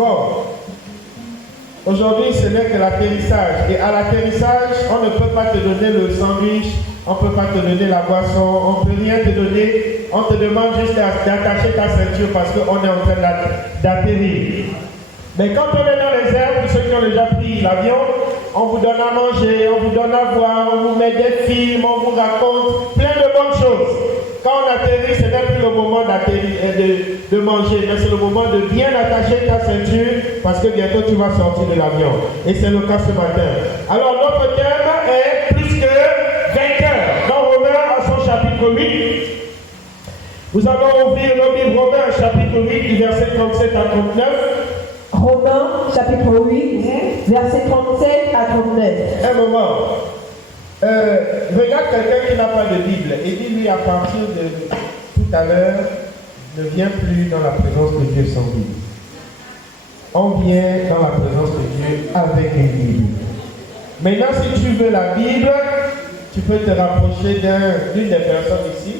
Bon, aujourd'hui ce n'est que l'atterrissage. Et à l'atterrissage, on ne peut pas te donner le sandwich, on ne peut pas te donner la boisson, on ne peut rien te donner. On te demande juste d'attacher ta ceinture parce qu'on est en train d'atterrir. Mais quand on est dans les airs, pour ceux qui ont déjà pris l'avion, on vous donne à manger, on vous donne à boire, on vous met des films, on vous raconte plein de bonnes choses. Quand on atterrit, ce n'est plus le moment de manger, mais c'est le moment de bien attacher ta ceinture parce que bientôt tu vas sortir de l'avion. Et c'est le cas ce matin. Alors notre thème est plus que vainqueur. Dans Romains à son chapitre 8, nous allons ouvrir le livre Romains chapitre 8, du verset 37 à 39. Romains chapitre 8, verset 37 à 39. Un moment. Regarde quelqu'un qui n'a pas de Bible et dis-lui à partir de tout à l'heure, ne viens plus dans la présence de Dieu sans Bible. On vient dans la présence de Dieu avec une Bible. Maintenant, si tu veux la Bible, tu peux te rapprocher d'une des personnes ici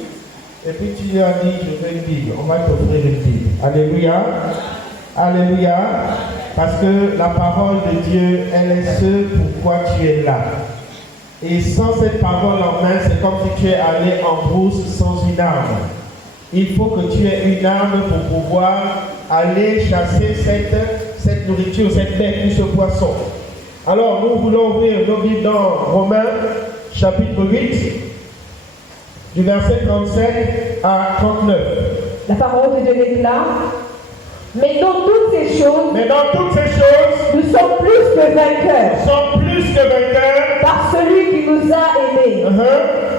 et puis tu lui as dit, je veux une Bible. On va t'offrir une Bible. Alléluia. Alléluia. Parce que la parole de Dieu, elle est ce pourquoi tu es là. Et sans cette parole en main, c'est comme si tu es allé en brousse sans une arme. Il faut que tu aies une arme pour pouvoir aller chasser cette nourriture, cette bête ou ce poisson. Alors, nous voulons ouvrir nos Bibles dans Romains, chapitre 8, du verset 37 à 39. La parole de Dieu déclare: Mais dans toutes ces choses, nous sommes plus que vainqueurs. Par celui qui nous a aimés.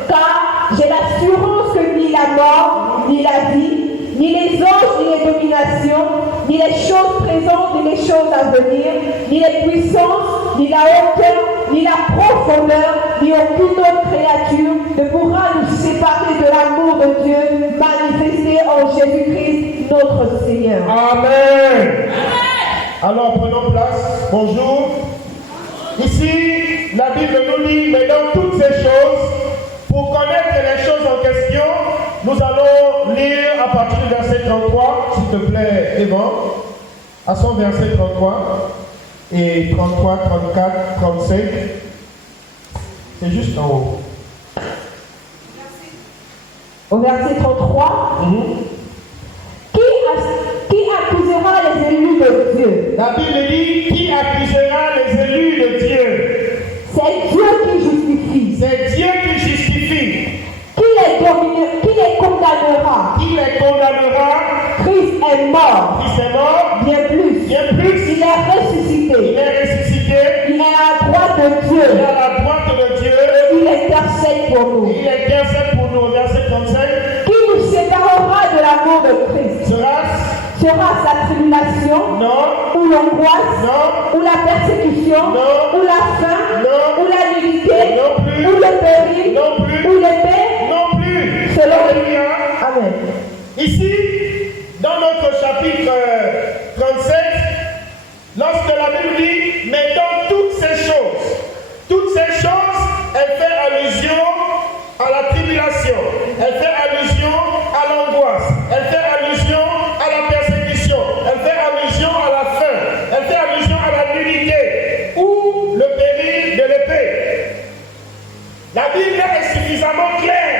Car j'ai l'assurance que ni la mort, ni la vie, ni les anges, ni les dominations, ni les choses présentes, ni les choses à venir, ni les puissances, ni la hauteur, ni la profondeur, ni aucune autre créature ne pourra nous séparer de l'amour de Dieu manifesté en Jésus-Christ notre Seigneur. Amen. Alors prenons place. Bonjour. Ici, la Bible nous dit, mais dans toutes ces choses, pour connaître les choses en question, nous allons lire à partir du verset 33, s'il te plaît, Evan, à son verset 33, et 33, 34, 35. C'est juste en haut. Au verset 33, qui accusera les élus de Dieu? La Bible dit, qui accusera les élus de Dieu? C'est Dieu qui justifie. C'est Dieu qui justifie. Qui les condamnera? Qui les condamnera? Christ est mort. Christ est mort. Bien plus. Bien plus. Il est ressuscité. Il est ressuscité. Il est à la droite de Dieu. Il est à la droite de Dieu. Et il intercède pour nous. Il intercède pour nous. Verset 35. Qui nous séparera de l'amour de Christ? Sera sa tribulation? Non. Ou l'angoisse? Non. Ou la persécution? Non. Ou la faim? Non. Ou la nudité? Non plus. Ou le péril? Non plus. Ou l'épée? Non plus. Selon Alléluia. Amen. Ici, dans notre chapitre 37, lorsque la Bible dit, mais dans toutes ces choses, elle fait allusion à la tribulation, elle fait allusion à l'angoisse, elle fait allusion à la persécution, elle fait allusion à la faim, elle fait allusion à la nudité ou le péril de l'épée. La Bible est suffisamment claire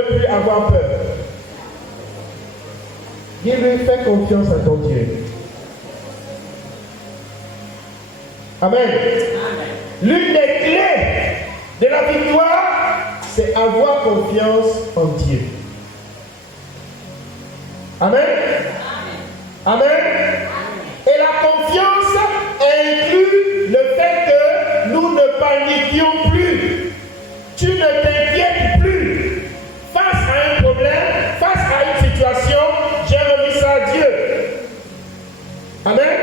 veux plus avoir peur. Dis-lui, fais confiance à ton Dieu. Amen. L'une des clés de la victoire, c'est avoir confiance en Dieu. Amen. Amen. Et la confiance inclut le fait que nous ne paniquions plus. Tu ne t'inquiètes plus. Face à un problème, face à une situation, j'ai remis ça à Dieu. Amen.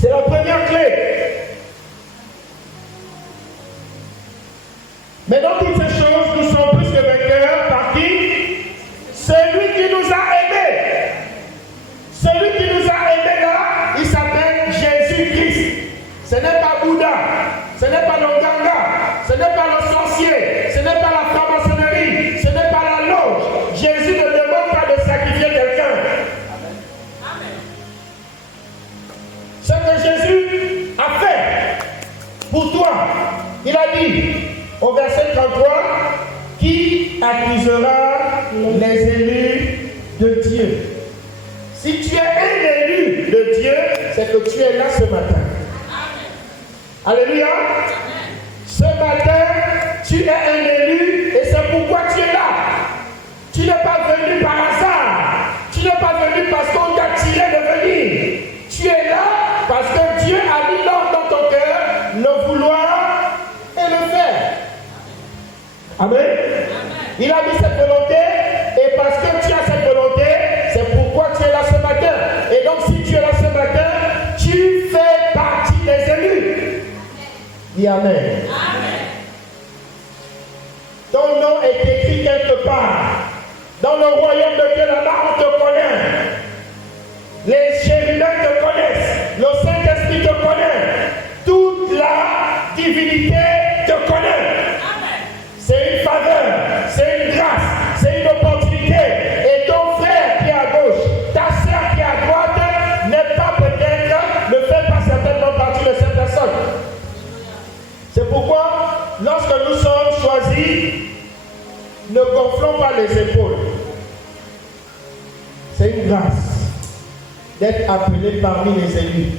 C'est la première clé. Mais dans toutes ces choses, nous sommes plus que vainqueurs par qui? Celui qui nous a aimés. Celui qui nous a aimés là, il s'appelle Jésus-Christ. Ce n'est pas Bouddha, ce n'est pas le Ganga, ce n'est pas le sorcier, ce n'est pas la franc-maçonnerie, ce n'est pas la loge. Jésus ne demande pas de sacrifier quelqu'un. Ce que Jésus a fait pour toi, il a dit au verset 33, qui accusera les élus de Dieu? Si tu es un élu de Dieu, c'est que tu es là ce matin. Alléluia. Ce matin, tu es un élu et c'est pourquoi tu es là. Tu n'es pas venu par hasard. Tu n'es pas venu parce qu'on t'a tiré de venir. Tu es là parce que Dieu a mis l'ordre dans ton cœur, le vouloir et le faire. Amen. Il a mis cette volonté et parce que tu as cette volonté, c'est pourquoi tu es là ce matin. Et donc si tu es là ce matin, tu fais partie des élus. Dis Amen. Amen. Ton nom est écrit quelque part. Dans le royaume de Dieu, là-bas, on te connaît. Les chérubins te connaissent. Le Saint-Esprit te connaît. Toute la divinité te connaît. C'est une faveur, c'est une grâce, c'est une opportunité. Et ton frère qui est à gauche, ta soeur qui est à droite, n'est pas peut-être, ne fait pas certainement partie de cette personne. C'est pourquoi, lorsque nous sommes choisis, ne gonflons pas les épaules. C'est une grâce d'être appelé parmi les élus.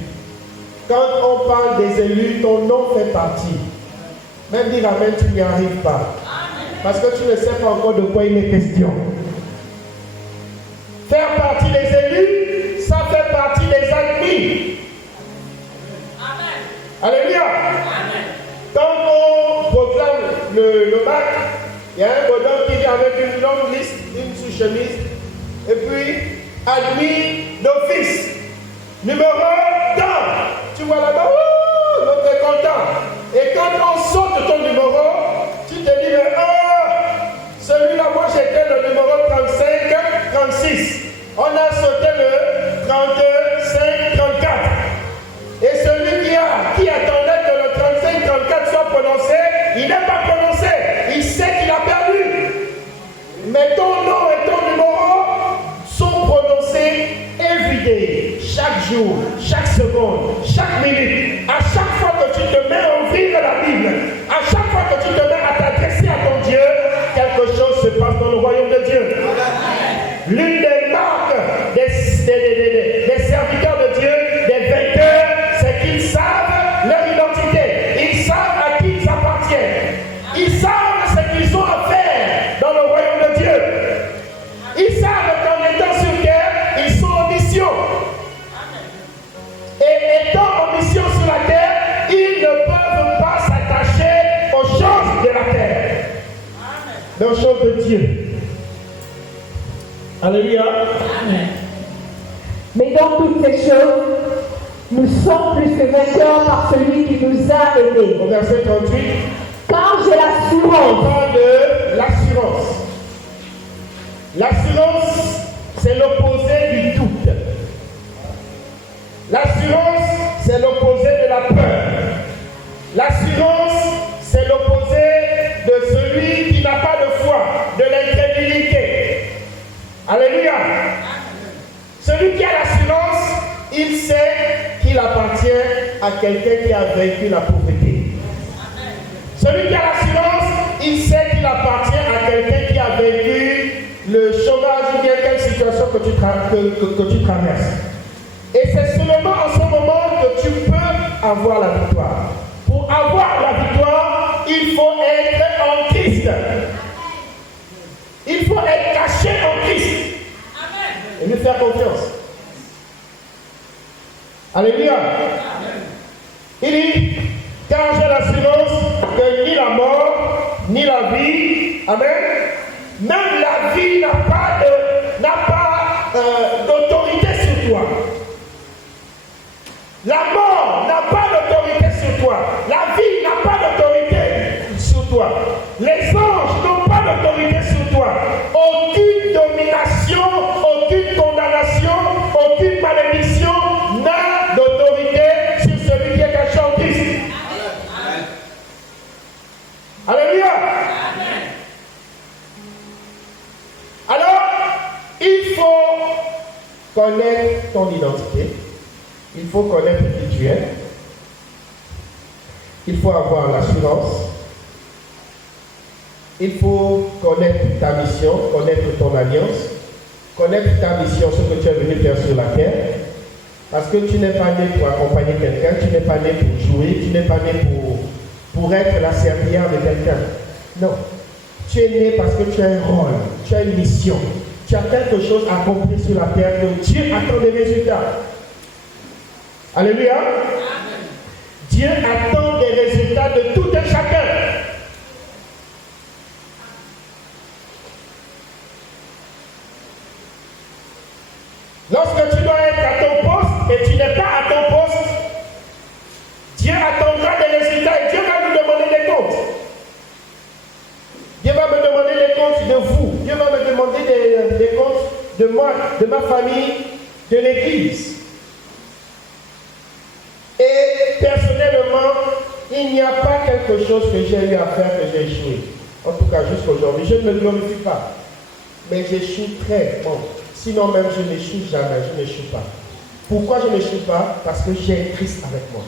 Quand on parle des élus, ton nom fait partie. Même dire Amen, tu n'y arrives pas. Parce que tu ne sais pas encore de quoi il est question. Faire partie des élus, ça fait partie des admis. Amen. Alléluia. Amen. Quand on proclame le bac, il y a un bonhomme qui vient avec une longue liste, une sous-chemise, et puis admis d'office. Numéro 1, tu vois là-bas, l'autre est content. Et quand on saute ton numéro, tu te dis, celui-là, moi j'étais le numéro 35, 36. On a sauté le 35, 34. Et celui qui attendait que le 35, 34 soit prononcé, il n'est pas prononcé. Il sait qu'il a perdu. Mais ton nom et ton numéro sont prononcés everyday, chaque jour, chaque seconde, chaque minute. À chaque fois que tu te mets à ouvrir la Bible, à chaque fois que tu te mets à t'adresser à ton Dieu, quelque chose se passe dans le royaume de Dieu. L'une des marques des serviteurs de Dieu, des vainqueurs, c'est qu'ils savent leur identité. Ils savent à qui ils appartiennent. Ils savent ce qu'ils ont à faire dans le royaume de Dieu. Ils savent qu'en étant sur terre, ils sont en mission. Et étant en mission sur la terre, ils ne peuvent pas s'attacher aux choses de la terre. Mais aux choses de Dieu. Alléluia. Amen. Mais dans toutes ces choses, nous sommes plus que vainqueurs par celui qui nous a aimés. Au verset 38. Car j'ai l'assurance. On parle de l'assurance. L'assurance, c'est l'opposé du doute. L'assurance, c'est l'opposé de la peur. L'assurance, c'est l'opposé de celui qui n'a pas de foi, de l'incrédulité. Alléluia. Celui qui a l'assurance, il sait qu'il appartient à quelqu'un qui a vaincu la pauvreté. Celui qui a l'assurance, il sait qu'il appartient tu traverses. Et c'est seulement en ce moment que tu peux avoir la victoire. Pour avoir la victoire, il faut être en Christ. Il faut être caché en Christ. Et lui faire confiance. Alléluia. Il dit, car j'ai l'assurance que ni la mort, ni la vie, amen, même la vie n'a pas d'autorité sur toi. La mort n'a pas d'autorité sur toi. La vie n'a pas d'autorité sur toi. Les anges n'ont pas d'autorité sur toi. Aucune domination, aucune condamnation, aucune malédiction n'a d'autorité sur celui qui est caché en Christ. Amen. Alléluia. Amen. Alors, il faut connaître ton identité. Il faut connaître qui tu es. Il faut avoir l'assurance. Il faut connaître ta mission, connaître ton alliance, connaître ta mission, ce que tu es venu faire sur la terre. Parce que tu n'es pas né pour accompagner quelqu'un, tu n'es pas né pour jouer, tu n'es pas né pour être la servière de quelqu'un. Non. Tu es né parce que tu as un rôle, tu as une mission. Tu as quelque chose à accomplir sur la terre que Dieu attend des résultats. Alléluia. Amen. Dieu attend des résultats de tout un chacun. Lorsque tu dois être à ton poste et tu n'es pas à ton poste, Dieu attendra des résultats et Dieu va nous demander des comptes. Dieu va me demander des comptes de vous. Dieu va me demander des comptes de moi, de ma famille, de l'Église. Et personnellement, il n'y a pas quelque chose que j'ai eu à faire que j'ai échoué. En tout cas, jusqu'aujourd'hui, je ne me glorifie pas. Mais j'échoue très bon. Sinon même, je n'échoue jamais, je n'échoue pas. Pourquoi je n'échoue pas? Parce que j'ai Christ avec moi.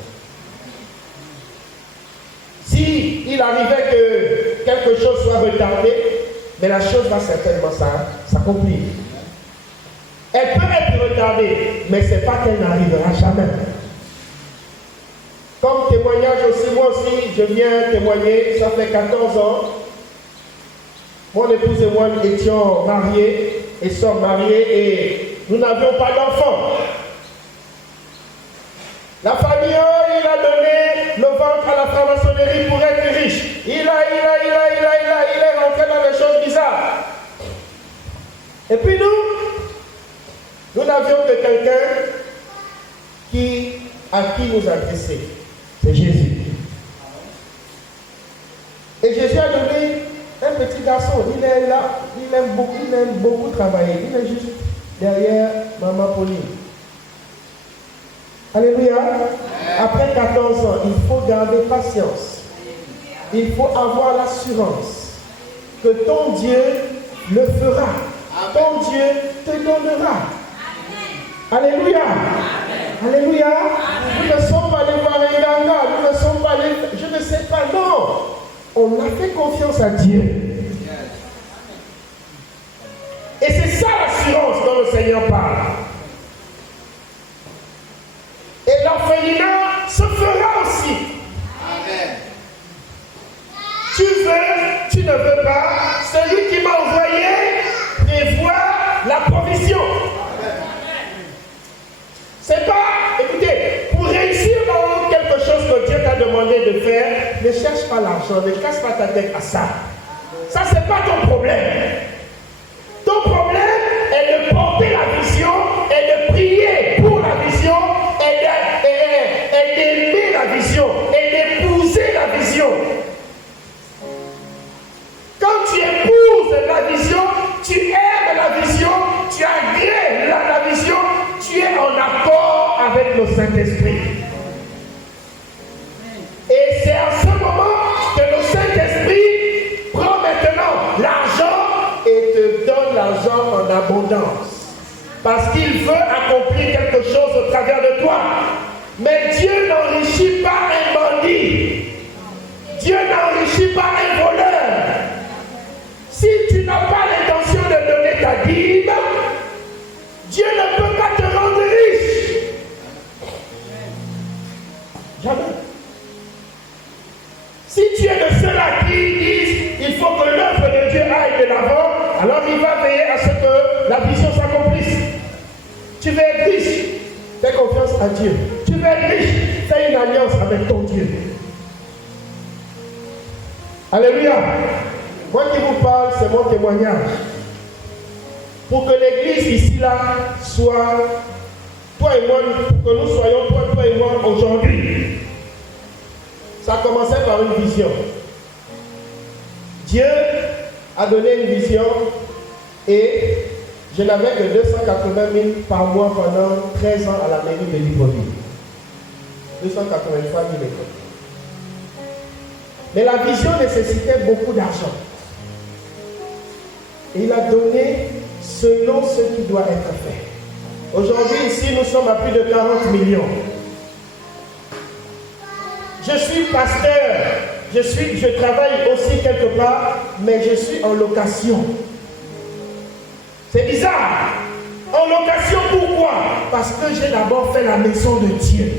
Si il arrivait que quelque chose soit retardé, mais la chose va certainement s'accomplir. Elle peut être retardée, mais ce n'est pas qu'elle n'arrivera jamais. Comme témoignage aussi, moi aussi, je viens témoigner, ça fait 14 ans. Mon épouse et moi étions mariés et sommes mariés et nous n'avions pas d'enfants. La famille, il a donné le ventre à la franc-maçonnerie pour être riche. Il est rentré dans des choses bizarres. Et puis nous n'avions que quelqu'un à qui nous adresser. C'est Jésus. Et Jésus a donné un petit garçon. Il est là, il aime beaucoup travailler. Il est juste derrière Maman Pauline. Alléluia. Après 14 ans, il faut garder patience. Il faut avoir l'assurance que ton Dieu le fera. Ton Dieu te donnera. Alléluia. Alléluia. Nous ne sommes pas allés voir un ganga. Nous ne sommes pas allés, je ne sais pas, non. On a fait confiance à Dieu. Et c'est ça l'assurance dont le Seigneur parle. Et l'orphelinat se fera aussi. Amen. Tu veux, tu ne veux pas, celui qui m'a envoyé prévoit la provision. C'est pas, écoutez, pour réussir dans quelque chose que Dieu t'a demandé de faire, ne cherche pas l'argent, ne casse pas ta tête à ça. Ça, c'est pas ton problème. Ton problème est de porter la vision et de prier pour la vision et d'aimer la vision et d'épouser la vision. Quand tu épouses la vision, tu aimes la vision, tu agrées la vision, tu es en accord avec le Saint-Esprit. Et c'est à ce moment que le Saint-Esprit prend maintenant l'argent et te donne l'argent en abondance. Parce qu'il veut accomplir quelque chose au travers de toi. Mais Dieu n'enrichit pas un bandit. Dieu n'enrichit pas un voleur. Si tu n'as pas l'intention de donner ta dîme, Dieu ne peut pas te rendre riche. Jamais. Si tu es de ceux-là qui disent il faut que l'œuvre de Dieu aille de l'avant, alors il va veiller à ce que la vision s'accomplisse. Tu veux être riche, fais confiance à Dieu. Tu veux être riche, fais une alliance avec ton Dieu. Alléluia. Moi qui vous parle, c'est mon témoignage. Pour que l'église ici là soit, toi et moi, pour que nous soyons toi et moi aujourd'hui. Ça a commencé par une vision. Dieu a donné une vision et je n'avais que 280 000 par mois pendant 13 ans à la mairie de Libreville. 283 000 écoles. Mais la vision nécessitait beaucoup d'argent. Et il a donné selon ce qui doit être fait. Aujourd'hui, ici, nous sommes à plus de 40 millions. Je suis pasteur, je travaille aussi quelque part, mais je suis en location. C'est bizarre. En location, pourquoi? Parce que j'ai d'abord fait la maison de Dieu.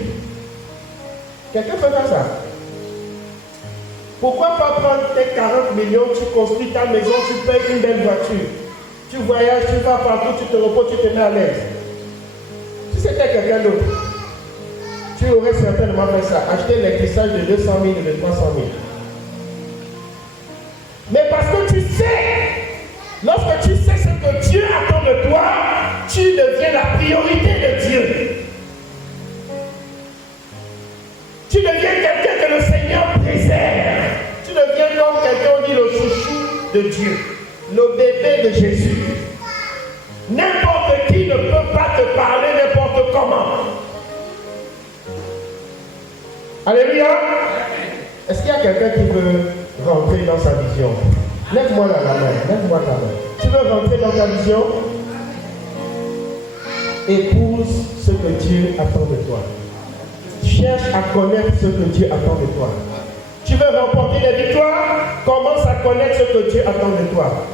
Quelqu'un peut faire ça? Pourquoi pas prendre tes 40 millions, tu construis ta maison, tu payes une belle voiture, tu voyages, tu vas partout, tu te reposes, tu te mets à l'aise. Si c'était quelqu'un d'autre, tu aurais certainement fait ça, acheter l'électricité de 200 000 ou de 300 000. Mais parce que tu sais, lorsque tu sais ce que Dieu attend de toi, tu deviens la priorité de Dieu. Tu deviens quelqu'un que le Seigneur préserve. Tu deviens comme quelqu'un, on dit le chouchou de Dieu, le bébé de Jésus. N'importe qui ne peut pas te parler n'importe comment. Alléluia. Est-ce qu'il y a quelqu'un qui veut rentrer dans sa vision? Lève-moi la main, lève-moi ta main. Tu veux rentrer dans ta vision? Épouse ce que Dieu attend de toi. Cherche à connaître ce que Dieu attend de toi. Tu veux remporter des victoires? Commence à connaître ce que Dieu attend de toi.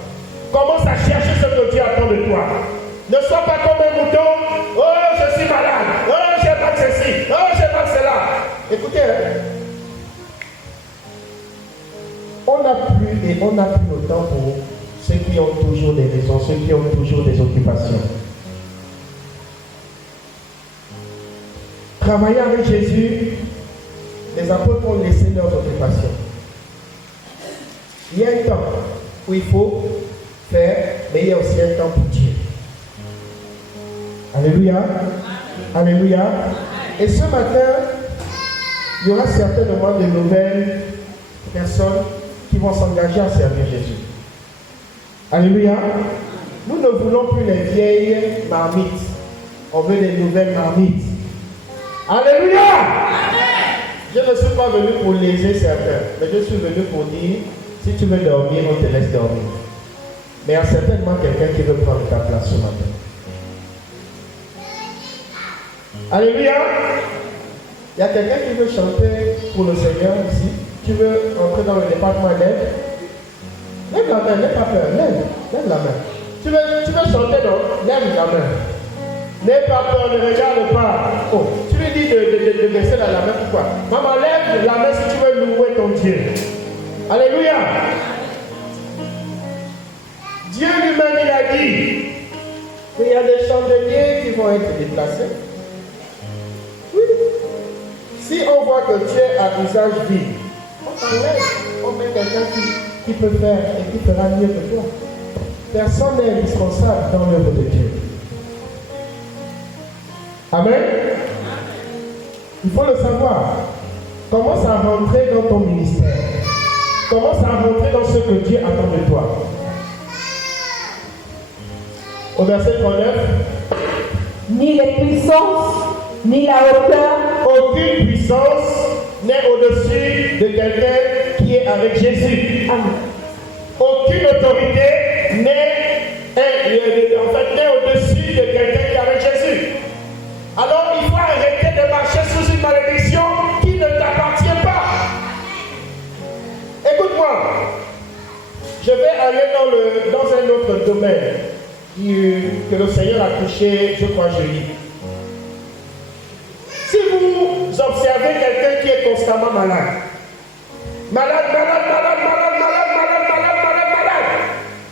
Commence à chercher ce que Dieu attend de toi. Ne sois pas comme un mouton. Oh, je suis malade. Oh, je n'ai pas de ceci. Oh, je n'ai pas de cela. Écoutez, on n'a plus le temps pour ceux qui ont toujours des raisons, ceux qui ont toujours des occupations. Travailler avec Jésus, les apôtres ont laissé leurs occupations. Il y a un temps où il faut faire, mais il y a aussi un temps pour Dieu. Alléluia. Alléluia. Et ce matin, il y aura certainement de nouvelles personnes qui vont s'engager à servir Jésus. Alléluia. Nous ne voulons plus les vieilles marmites. On veut des nouvelles marmites. Alléluia. Je ne suis pas venu pour léser certains, mais je suis venu pour dire, si tu veux dormir, on te laisse dormir. Mais il y a certainement quelqu'un qui veut prendre ta place ce matin. Alléluia. Il y a quelqu'un qui veut chanter pour le Seigneur ici. Tu veux entrer dans le département d'aide? Lève la main, n'aie pas peur, lève la main. Tu veux chanter, non? Lève la main. N'aie pas peur, ne regarde pas. Oh, tu lui dis de baisser la main, pourquoi? Maman, lève la main si tu veux louer ton Dieu. Alléluia. Dieu lui-même, il a dit qu'il y a des chandeliers qui vont être déplacés. Oui. Si on voit que tu es à usage vide, on t'enlève, on met quelqu'un qui peut faire et qui fera mieux que toi. Personne n'est indispensable dans l'œuvre de Dieu. Amen. Il faut le savoir. Commence à rentrer dans ton ministère. Commence à rentrer dans ce que Dieu attend de toi. Au verset 39. Ni les puissances, ni la hauteur. Aucune puissance n'est au-dessus de quelqu'un qui est avec Jésus. Amen. Aucune autorité n'est au-dessus de quelqu'un qui est avec Jésus. Alors il faut arrêter de marcher sous une malédiction qui ne t'appartient pas. Écoute-moi, je vais aller dans un autre domaine. que le Seigneur a touché, je crois, jeudi. Si vous observez quelqu'un qui est constamment malade,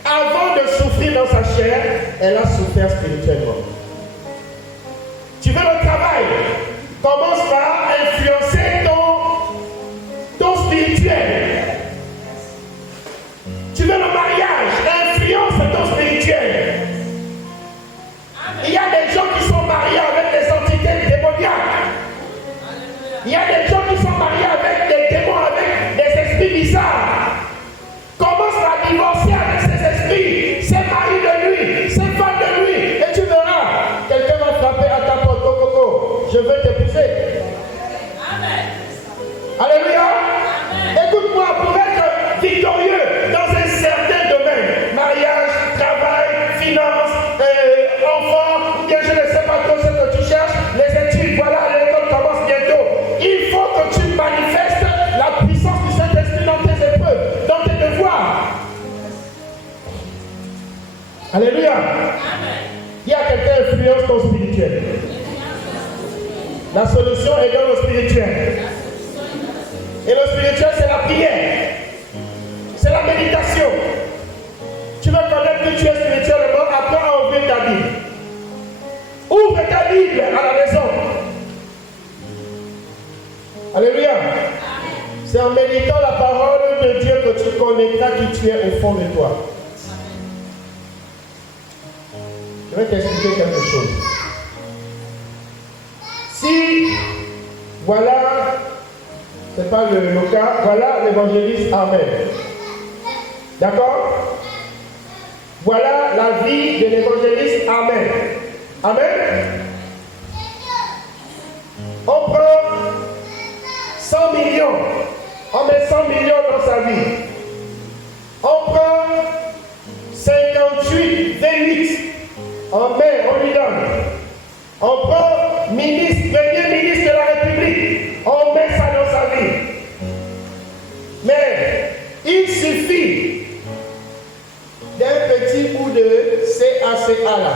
avant de souffrir dans sa chair, elle a souffert spirituellement. Tu veux le travail, commence par influencer ton spirituel. Tu veux le mariage, influence ton spirituel. Il y a des gens qui sont mariés avec des entités démoniaques. Il y a des gens qui sont mariés avec des démons, avec des esprits bizarres. Commence à divorcer avec ces esprits, ces maris de lui, ces femmes de lui, et tu verras, quelqu'un va frapper à ta porte. Coco, je veux t'épouser. Amen. Alléluia. Amen. Écoute-moi, pour être victorieux dans un certain domaine, mariage, travail, finance, enfants, ou bien je ne sais pas trop ce que tu cherches, les études, voilà, l'école commence bientôt. Il faut que tu manifestes la puissance du Saint-Esprit dans tes épreuves, dans tes devoirs. Alléluia. Amen. Il y a quelqu'un qui influence ton spirituel. La solution est dans le spirituel. Et le spirituel, c'est la prière. C'est la méditation. Tu veux connaître que tu es spirituellement, apprends à ouvrir ta Bible. Ouvre ta Bible à la maison. Alléluia. C'est en méditant la parole de Dieu que tu connaîtras qui tu es au fond de toi. Je vais t'expliquer quelque chose. Si, voilà, ce n'est pas le cas, voilà l'évangéliste Amen. D'accord? Voilà la vie de l'évangéliste Amen. Amen. On prend 100 millions, on met 100 millions dans sa vie. On prend 58, 28, on lui donne. On prend premier ministre de la République, on met ça dans sa vie. Mais il suffit d'un petit bout de CACA là.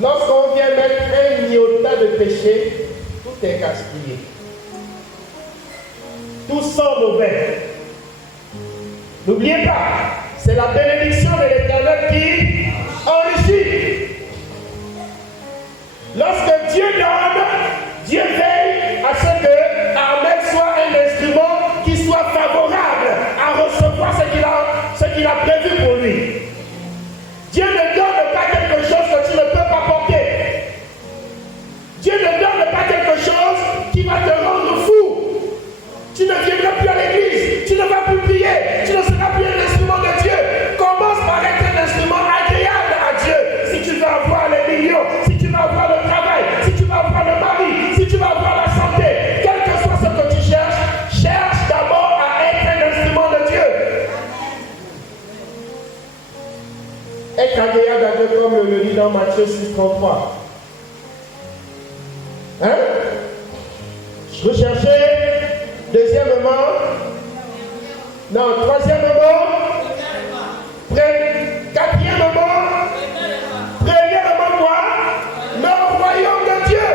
Lorsqu'on vient mettre un iota de péché, tout est gaspillé. Tout sent mauvais. N'oubliez pas, c'est la bénédiction de l'Éternel qui enrichit. Lorsque Dieu donne, Dieu veille à ce que Ahmed soit un instrument qui soit favorable à recevoir ce qu'il a prévu pour lui. Dieu ne donne pas quelque chose que tu ne peux pas porter. Dieu ne donne pas quelque chose qui va te rendre fou. Tu ne viendras plus à l'église, tu ne vas plus prier, tu ne seras plus un instrument de Dieu. Commence par être un instrument agréable à Dieu. Si tu veux avoir les millions, si tu veux avoir le travail, si tu veux avoir le mari, si tu veux avoir la santé, quel que soit ce que tu cherches, cherche d'abord à être un instrument de Dieu. Être agréable à Dieu comme le dit dans Matthieu 6,33. Hein? Recherchez. Deuxièmement, non, troisièmement, quatrièmement, premièrement quoi? Le royaume de Dieu.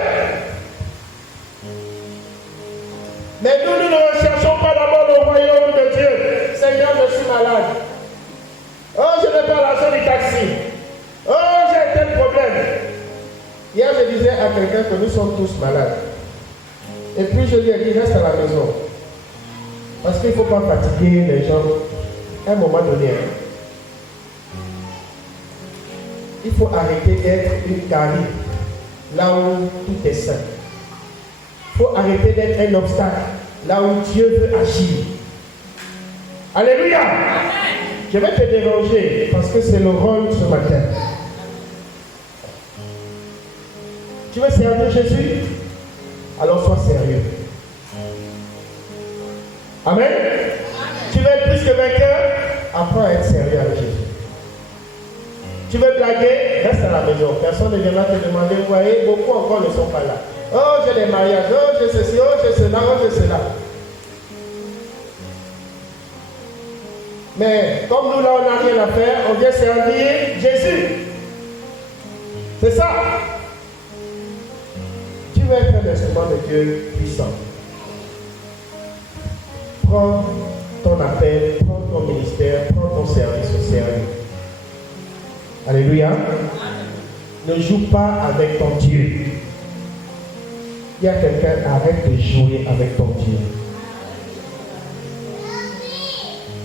Mais nous ne recherchons pas d'abord le royaume de Dieu. Seigneur, je suis malade. Oh, je n'ai pas l'argent du taxi. Oh, j'ai tel problème. Hier, je disais à quelqu'un que nous sommes tous malades. Et puis je lui ai dit, reste à la maison. Parce qu'il ne faut pas fatiguer les gens à un moment donné. Il faut arrêter d'être une carie là où tout est sain. Il faut arrêter d'être un obstacle là où Dieu veut agir. Alléluia. Je vais te déranger parce que c'est le rôle ce matin. Tu veux servir Jésus? Alors sois sérieux. Amen. Tu veux être plus que vainqueur? Apprends à être sérieux avec Jésus. Tu veux blaguer? Reste à la maison. Personne ne viendra te demander. Vous voyez, beaucoup encore ne sont pas là. Oh, j'ai des mariages. Oh, j'ai ceci. Oh, j'ai cela. Oh, j'ai cela. Mais comme nous là, on n'a rien à faire, on vient servir Jésus. peux être un instrument de Dieu puissant. Prends ton appel, prends ton ministère, prends ton service au sérieux. Alléluia. Ne joue pas avec ton Dieu. Il y a quelqu'un, arrête de jouer avec ton Dieu.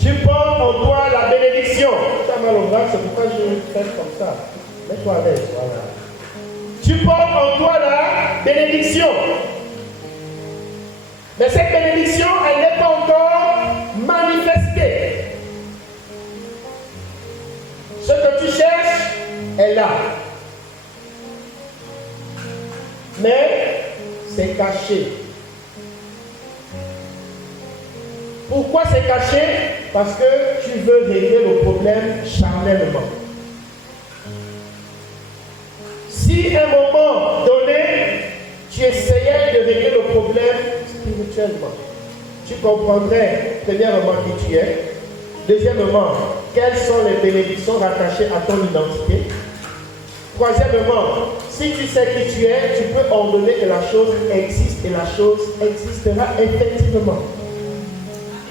Tu portes en toi la bénédiction. Tu as mal au bras, c'est pourquoi je fais comme ça. Mets-toi à l'aise, voilà. Tu portes en toi la bénédiction. Mais cette bénédiction, elle n'est pas encore manifestée. Ce que tu cherches est là. Mais c'est caché. Pourquoi c'est caché? Parce que tu veux régler le problème charnellement. Si à un moment donné, tu essayais de régler le problème spirituellement, tu comprendrais premièrement qui tu es. Deuxièmement, quelles sont les bénédictions rattachées à ton identité. Troisièmement, si tu sais qui tu es, tu peux ordonner que la chose existe et la chose existera effectivement.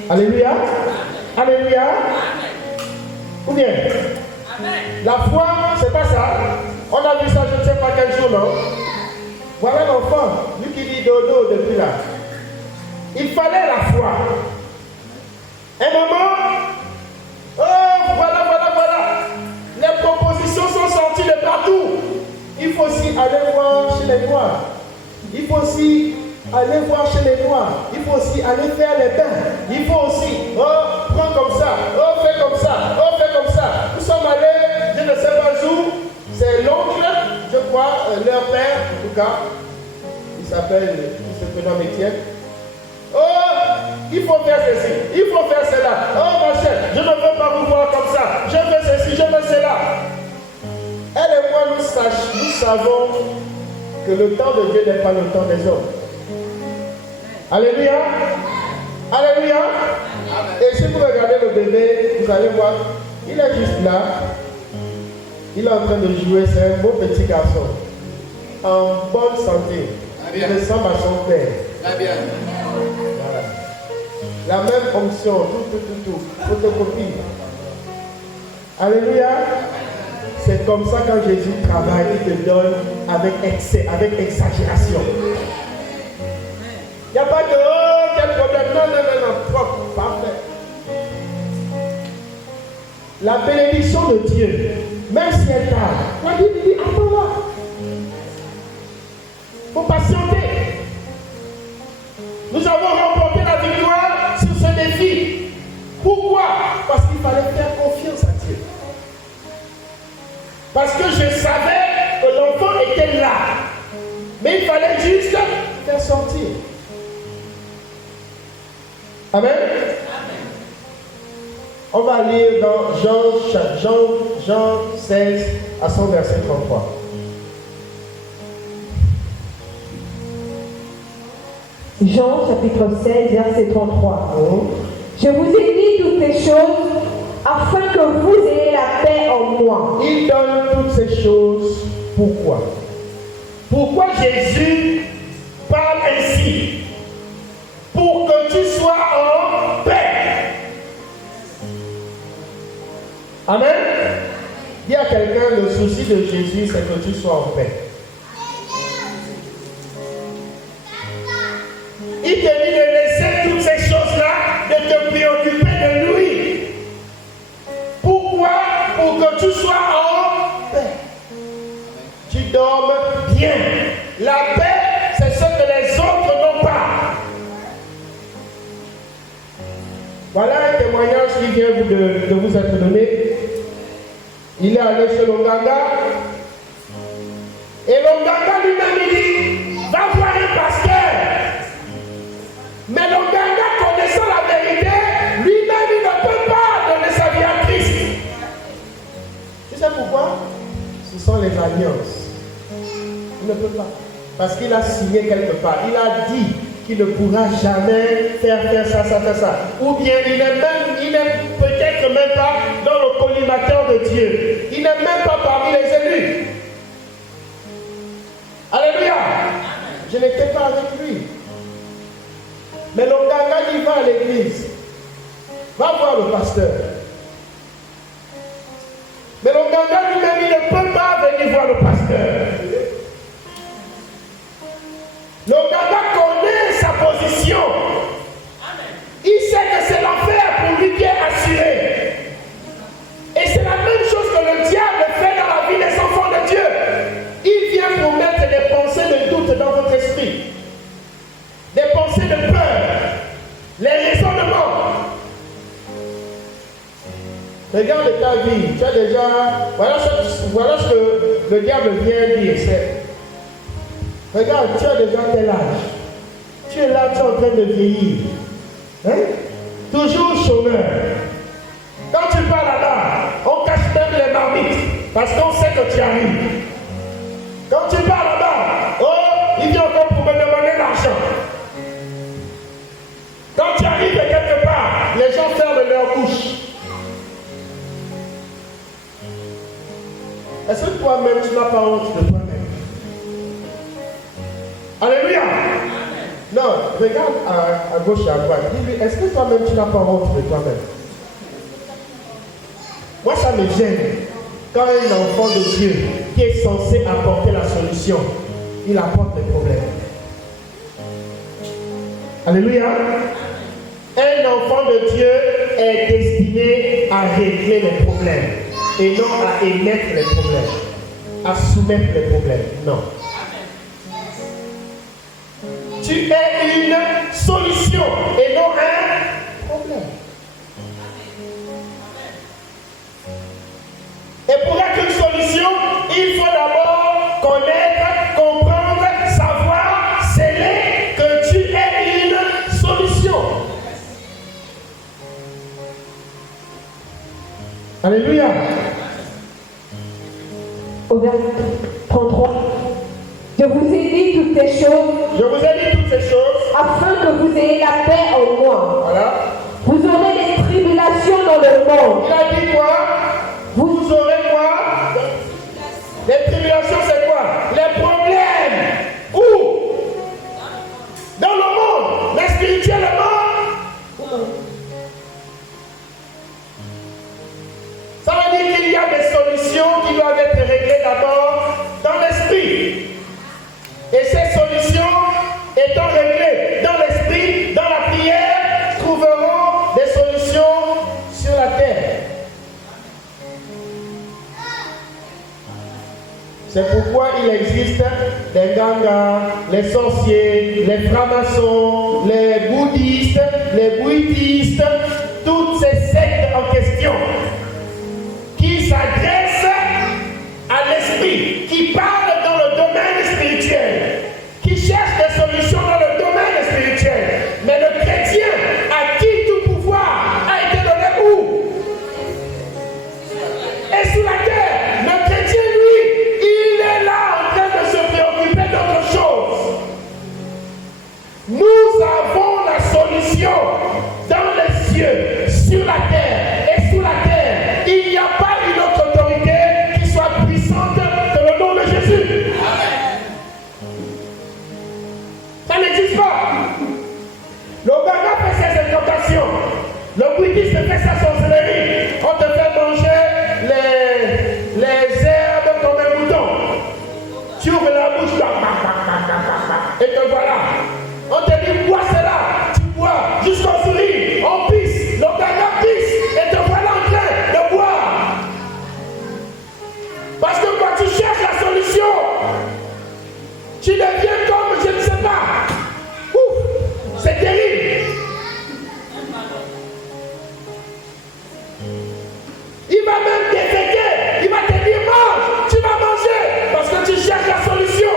Alléluia. Alléluia. Ou bien, la foi, c'est pas ça. On a vu ça, je ne sais pas quel jour, non? Voilà l'enfant, lui qui dit dodo depuis là. Il fallait la foi. Un moment, oh, voilà. Les propositions sont sorties de partout. Il faut aussi aller voir chez les Noirs. Il faut aussi aller voir chez les Noirs. Il faut aussi aller faire les bains. Il faut aussi, oh, prends comme ça. Oh, fais comme ça. Oh, fais comme ça. Nous sommes allés, je ne sais pas où. C'est l'oncle, je crois, leur père, en tout cas. Il se prénomme Étienne. Oh, il faut faire ceci. Il faut faire cela. Oh, ma chère, je ne veux pas vous voir comme ça. Je veux ceci, je veux cela. Elle et moi, nous savons que le temps de Dieu n'est pas le temps des hommes. Alléluia. Alléluia. Et si vous regardez le bébé, vous allez voir, il est juste là. Il est en train de jouer, c'est un beau petit garçon. En bonne santé. Il ressemble à son père. Voilà. La même fonction, tout. Photocopie. Alléluia. C'est comme ça quand Jésus travaille, il te donne avec excès, avec exagération. Il n'y a pas de oh, quel problème. Non, propre, parfait. La bénédiction de Dieu, même si elle tarde, il dit, attends là. Il faut patienter. Nous avons remporté la victoire sur ce défi. Pourquoi? Parce qu'il fallait faire confiance à Dieu. Parce que je savais que l'enfant était là. Mais il fallait juste faire sortir. Amen. On va lire dans Jean 16 à son verset 33. Jean chapitre 16, verset 33. Je vous ai dit toutes ces choses afin que vous ayez la paix en moi. Il donne toutes ces choses. Pourquoi? Pourquoi Jésus parle ainsi? Pour que tu sois en paix. Amen. Dis à quelqu'un, le souci de Jésus, c'est que tu sois en paix. Il te dit de laisser toutes ces choses-là, de te préoccuper de lui. Pourquoi? Pour que tu sois en paix. Tu dormes bien. La paix, c'est ce que les autres n'ont pas. Voilà un témoignage qui vient de vous être donné. Il est allé chez l'Onganga. Et l'Onganga lui-même dit, va voir un pasteur. Mais l'Onganga, connaissant la vérité, lui-même, il ne peut pas donner sa vie à Christ. Tu sais pourquoi? Ce sont les alliances. Il ne peut pas. Parce qu'il a signé quelque part. Il a dit qu'il ne pourra jamais faire ça. Ou bien il n'est peut-être même pas dans le collimateur de Dieu. Il n'est même pas parmi les élus. Alléluia. Je n'ai Mais le ganga lui-même, il ne peut pas venir voir le pasteur. Le ganga connaît sa position. Il sait que c'est l'enfer pour lui qui est assuré. Et c'est la même chose que le diable fait dans la vie des enfants de Dieu. Il vient pour mettre des pensées de doute dans votre esprit. Des pensées de peur. Les raisonnements. Regarde ta vie. Tu as déjà... Voilà ce que le diable vient dire. Regarde, tu as déjà tel âge. Tu es là, tu es en train de vieillir. Hein? Toujours chômeur. Quand tu pars là-bas, on cache même les marmites parce qu'on sait que tu arrives. Quand tu pars là-bas, oh, il vient encore pour me demander l'argent. Quand tu arrives quelque part, les gens ferment leur bouche. Est-ce que toi-même, tu n'as pas honte de toi-même? Alléluia! Non, regarde à gauche et à droite. Dis-lui, est-ce que toi-même, tu n'as pas honte de toi-même? Moi, ça me gêne quand un enfant de Dieu qui est censé apporter la solution, il apporte les problèmes. Alléluia. Un enfant de Dieu est destiné à régler les problèmes et non à émettre les problèmes, à soumettre les problèmes. Non. Tu es une solution et non un problème. Et pour être une solution, il faut d'abord connaître, comprendre, savoir, sceller que tu es une solution. Alléluia. Au verset 33. Je vous ai dit toutes ces choses. Je vous ai dit toutes ces choses. Afin que vous ayez la paix en moi. Voilà. Vous aurez des tribulations dans le monde. Il a dit quoi? Vous aurez quoi? Les tribulations, c'est quoi? Les problèmes. Où? Dans le monde. Mais spirituellement. Ça veut dire qu'il y a des solutions qui doivent être réglées d'abord dans l'esprit. Et ces solutions étant réglées dans l'esprit, dans la prière, trouveront des solutions sur la terre. C'est pourquoi il existe des gangas, les sorciers, les francs-maçons, les bouddhistes, les bouddhistes, toutes ces sectes en question qui s'adressent à l'esprit, qui parlent dans le domaine spirituel, qui cherchent des solutions dans le domaine spirituel. Mais le chrétien à qui tout pouvoir a été donné où? Et sous la terre. Le chrétien, lui, il est là en train de se préoccuper d'autre chose. Nous avons la solution dans les cieux, sur la terre. Et sous la terre, il n'y a pas une autre autorité qui soit puissante que le nom de Jésus. Ça n'existe pas. Le Gaga fait ses incantations. Le bouddhiste fait sa sorcellerie. On te fait manger les herbes comme un mouton. Tu ouvres la bouche, et te voilà. On te dit, bois cela. Tu bois jusqu'au sourire. On pisse. Le Gaga pisse. Et te voilà en train de boire. Parce que quand tu cherches la solution, tu deviens comme je ne sais pas. Ouf, c'est terrible. Il va même déféquer. Il va te dire mange. Tu vas manger parce que tu cherches la solution.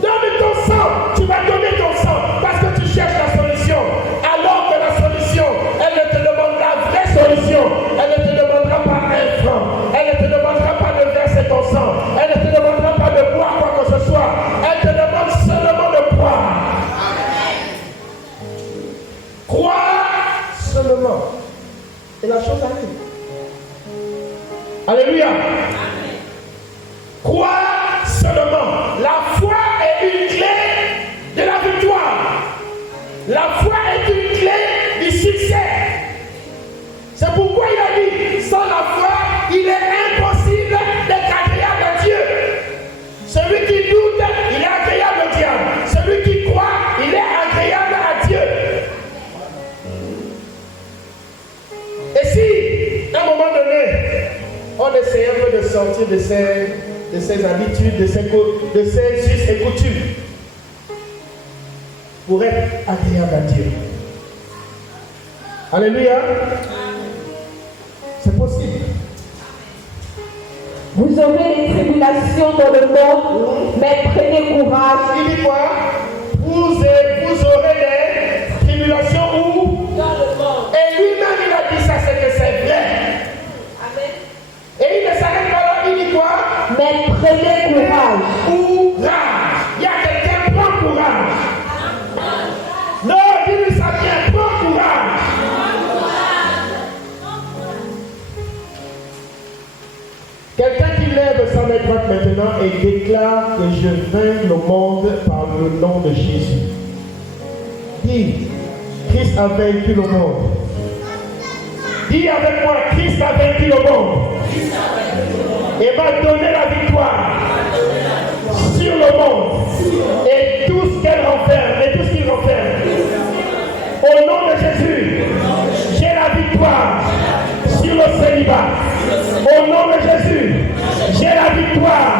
Donne ton sang. Tu vas donner ton sang parce que tu cherches la solution. Alors que la solution, elle ne te demande la vraie solution. Elle ne te demandera pas un franc. Elle ne te demandera pas de verser ton sang. Elle ne te demandera pas de boire quoi que ce soit. Elle te demande seulement de croire. Croire seulement. Et la chose arrive. Alléluia. Croire seulement. La foi est une clé de la victoire. La foi est une clé du succès. On essaie un peu de sortir de ses habitudes, de ses us et coutumes pour être agréable à Dieu. Alléluia. C'est possible. Vous aurez des tribulations dans le monde, mais prenez courage. Il dit quoi? Vous aurez des tribulations où? Dans le monde. Et lui-même, il a dit ça, c'est que c'est vrai. Amen. Et il ne s'arrête pas là, il dit quoi? Mais prenez courage. Courage. Il y a quelqu'un, prends courage. Non, dis-lui ça vient, prends courage. Quelqu'un qui lève sa main droite maintenant et déclare que je vainc le monde par le nom de Jésus. Dis, Christ a vaincu le monde. Dis avec moi, Christ a vaincu le monde. Et m'a donné la victoire sur le monde et tout ce qu'elle renferme et tout ce qu'il renferme. Au nom de Jésus, j'ai la victoire sur le célibat. Au nom de Jésus, j'ai la victoire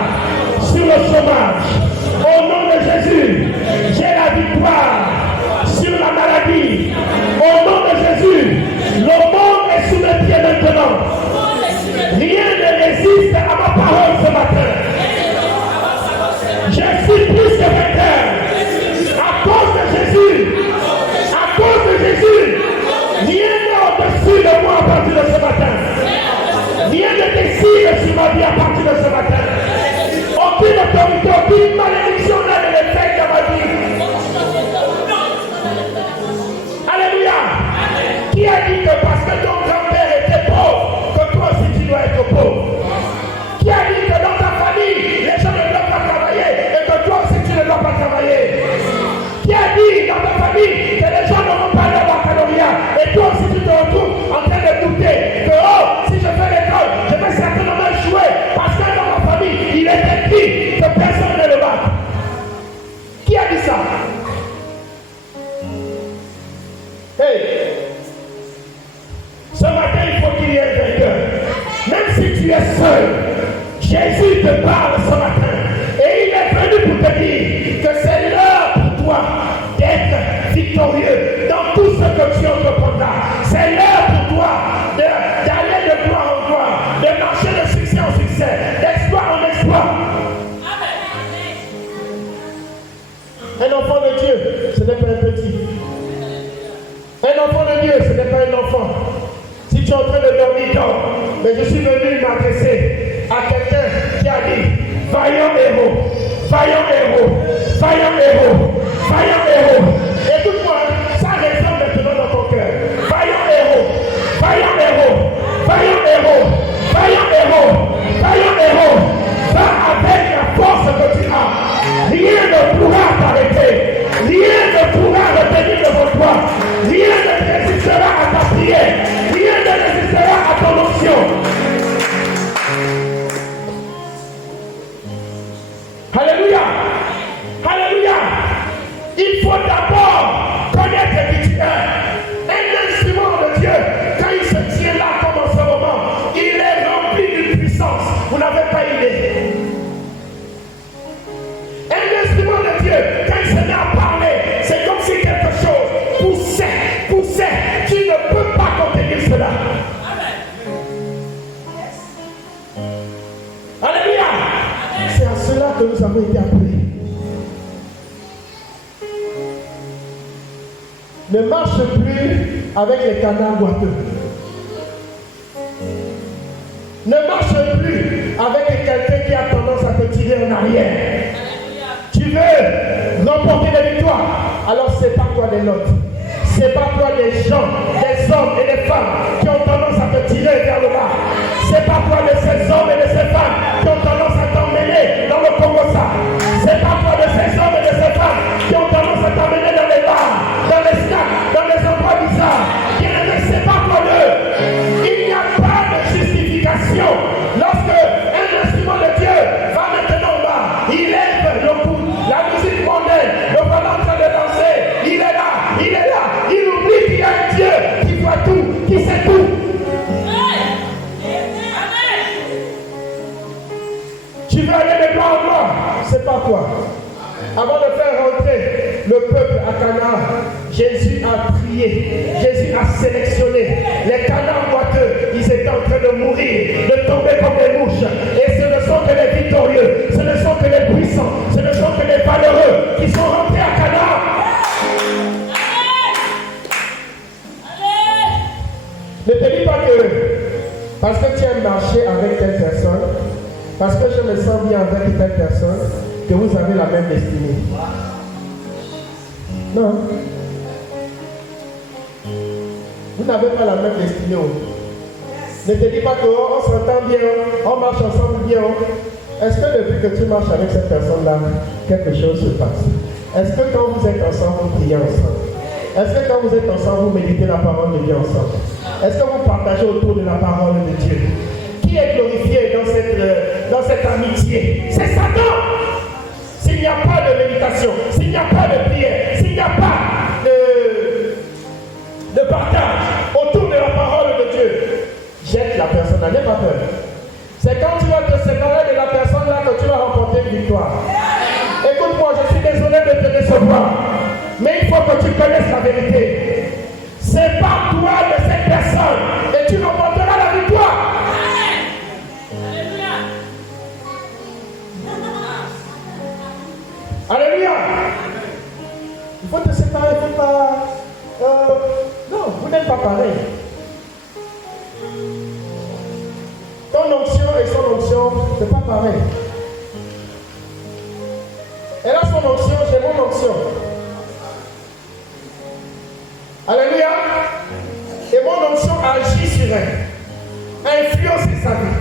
sur le chômage. Au nom de Jésus, j'ai la victoire sur la maladie. Au nom de Jésus, le monde est sous mes pieds maintenant. Rien ne résiste à ma parole ce matin. Je suis plus que vainqueur. À cause de Jésus. À cause de Jésus. Rien n'est au-dessus de moi à partir de ce matin. Rien ne décide sur ma vie à partir de ce matin. Aucune autorité, aucune malédiction n'a de l'effet dans ma vie. Alléluia. Qui a dit que parce que ton grand-père était pauvre, que toi aussi tu dois être pauvre? Qui a dit que dans ta famille, les gens ne doivent pas travailler et que toi aussi tu ne dois pas travailler? Qui a dit dans ta famille que les gens n'auront pas leur baccalauréat et toi aussi tu te retrouves en train de douter que si je fais l'école, je vais certainement échouer parce que dans ma famille, il est écrit que personne ne le bat. Qui a dit ça? Hey! Ce matin, il faut qu'il y ait un vainqueur. Même si tu es seul, Jésus te parle ce matin. Et il est venu pour te dire que c'est l'heure pour toi d'être victorieux dans tout ce que tu entreprendras. C'est l'heure pour toi d'aller de gloire en gloire, de marcher de succès en succès, d'exploit en exploit. Un enfant de Dieu, ce n'est pas un petit. Un enfant de Dieu, ce n'est pas un enfant. Si tu es en train de dormir, dors. Mais je suis venu m'adresser à quelqu'un qui a dit, vaillant héros, vaillant héros, vaillant héros, vaillant héros. Écoute-moi, ça résonne maintenant dans ton cœur. Vaillant héros, vaillant héros, vaillant héros, vaillant héros, vaillant héros. Va avec la force que tu as. Rien ne pourra t'arrêter. Rien ne pourra retenir devant toi. Rien ne résistera à ta prière. Rien ne résistera à ton onction. Alléluia. Alléluia. Il faut d'abord connaître qui tu es. Un instrument de Dieu, quand il se tient là comme en ce moment, il est rempli d'une puissance. Vous n'avez pas idée. Un instrument de Dieu, quand il se met à parler, c'est comme si quelque chose poussait. Tu ne peux pas contenir cela. Alléluia. C'est à cela que nous avons été appelés. Ne marche plus avec les canards boiteux. Ne marche plus avec quelqu'un qui a tendance à te tirer en arrière. Tu veux remporter des victoires, alors sépare-toi des nôtres. Sépare-toi des gens, des hommes et des femmes qui ont tendance à te tirer vers le bas. Sépare-toi de ces hommes et de ces femmes qui ont tendance à t'emmener dans le Congo-Ça. Sépare-toi de ces hommes et de ces femmes qui ont tendance à t'emmener dans les bars, dans les snacks, dans les endroits bizarres. Bien-aimé, sépare-toi d'eux. Il n'y a pas de justification. Lorsque un instrument de Dieu va maintenant en bas, il lève le coude, la musique mondaine, le voilà en train de danser, il est là, il oublie qu'il y a un Dieu qui voit tout, qui sait tout. Avant de faire rentrer le peuple à Canaan, Jésus a prié, Jésus a sélectionné. Les canards boiteux, ils étaient en train de mourir, de tomber comme des mouches. Et ce ne sont que les victorieux, ce ne sont que les puissants, ce ne sont que les valeureux qui sont rentrés à Canaan. Ne te dis pas que parce que tu aimes marcher avec telle personne, parce que je me sens bien avec telle personne, que vous avez la même destinée. Non. Vous n'avez pas la même destinée. Ne te dis pas qu'on s'entend bien, on marche ensemble bien. Est-ce que depuis que tu marches avec cette personne-là, quelque chose se passe? Est-ce que quand vous êtes ensemble, vous priez ensemble? Est-ce que quand vous êtes ensemble, vous méditez la parole de Dieu ensemble? Est-ce que vous partagez autour de la parole de Dieu? Qui est glorifié dans cette amitié? C'est Satan! S'il n'y a pas de méditation, s'il n'y a pas de prière, s'il n'y a pas de partage autour de la parole de Dieu, jette la personne, n'aie pas peur. C'est quand tu vas te séparer de la personne là que tu vas remporter une victoire. Écoute-moi, je suis désolé de te décevoir, mais il faut que tu connaisses la vérité. Sépare-toi de cette personne et tu remporteras la victoire. Alléluia. Il faut te séparer, il ne faut pas... non, vous n'êtes pas pareil. Ton onction et son onction, ce n'est pas pareil. Elle a son onction, j'ai mon onction. Alléluia. Et mon onction agit sur elle, a influencé sa vie.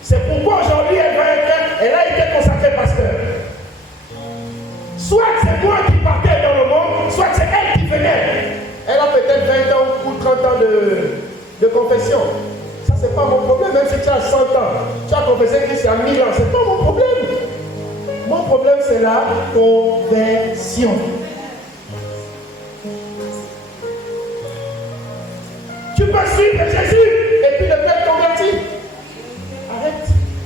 C'est pourquoi aujourd'hui elle a été consacrée pasteur. Soit c'est moi qui partais dans le monde, soit c'est elle qui venait. Elle a peut-être 20 ans ou 30 ans de confession. Ça, c'est pas mon problème, même si tu as 100 ans. Tu as confessé Christ à 1000 ans, c'est pas mon problème. Mon problème, c'est la conversion. Tu peux suivre Jésus et puis ne pas être converti.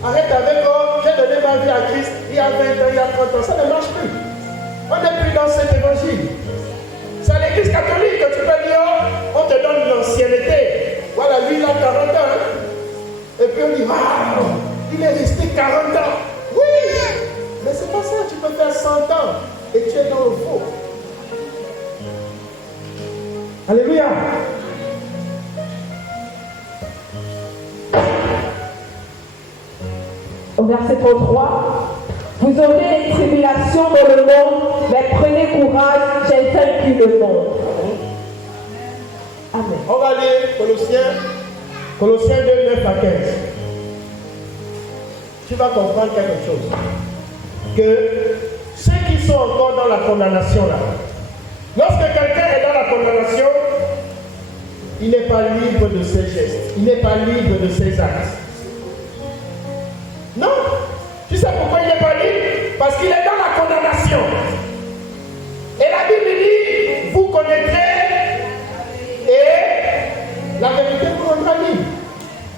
Arrête avec j'ai donné ma vie à Christ il y a 20 ans, il y a 30 ans. Ça ne marche plus. On n'est plus dans cet évangile. C'est à l'église catholique que tu peux dire, on te donne l'ancienneté. Voilà, lui il a 40 ans. Et puis on dit, waouh, il est resté 40 ans. Oui, mais c'est pas ça, tu peux faire 100 ans et tu es dans le faux. Alléluia. Au verset 33, vous aurez des tribulations dans le monde, mais prenez courage, j'ai vaincu le monde. Amen. On va lire Colossiens 2, 9 à 15. Tu vas comprendre quelque chose. Que ceux qui sont encore dans la condamnation là, lorsque quelqu'un est dans la condamnation, il n'est pas libre de ses gestes, il n'est pas libre de ses actes. Non. Tu sais pourquoi il n'est pas libre? Parce qu'il est dans la condamnation. Et la Bible dit, vous connaîtrez et la vérité vous rendra libre.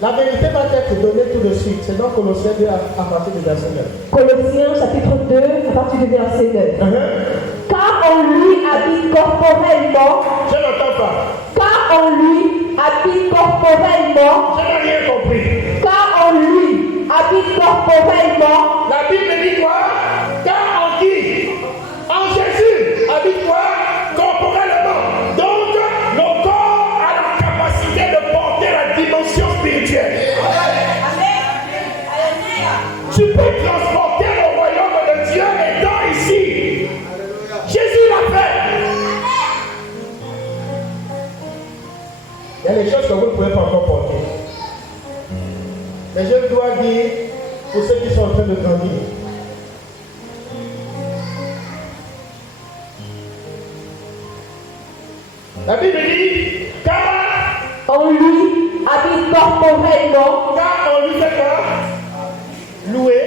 La vérité va être donnée tout de suite. C'est dans Colossiens 2 à partir du verset 9. Colossiens chapitre 2 à partir du verset 9. Car en lui habite corporellement. Je n'entends pas. Car en lui habite corporellement. Je n'ai rien compris. Car en lui habite corporellement. La Bible dit quoi? Car en qui? En Jésus habite quoi? Corporellement. Donc, nos corps a la capacité de porter la dimension spirituelle. Tu peux transporter le royaume de Dieu étant ici. Jésus l'a fait. Il y a des choses que vous ne pouvez pas encore porter. Mais je dois dire, pour ceux qui sont en train de grandir, la Bible dit, car en lui habite corporellement. Car on lui fait quoi? Louer,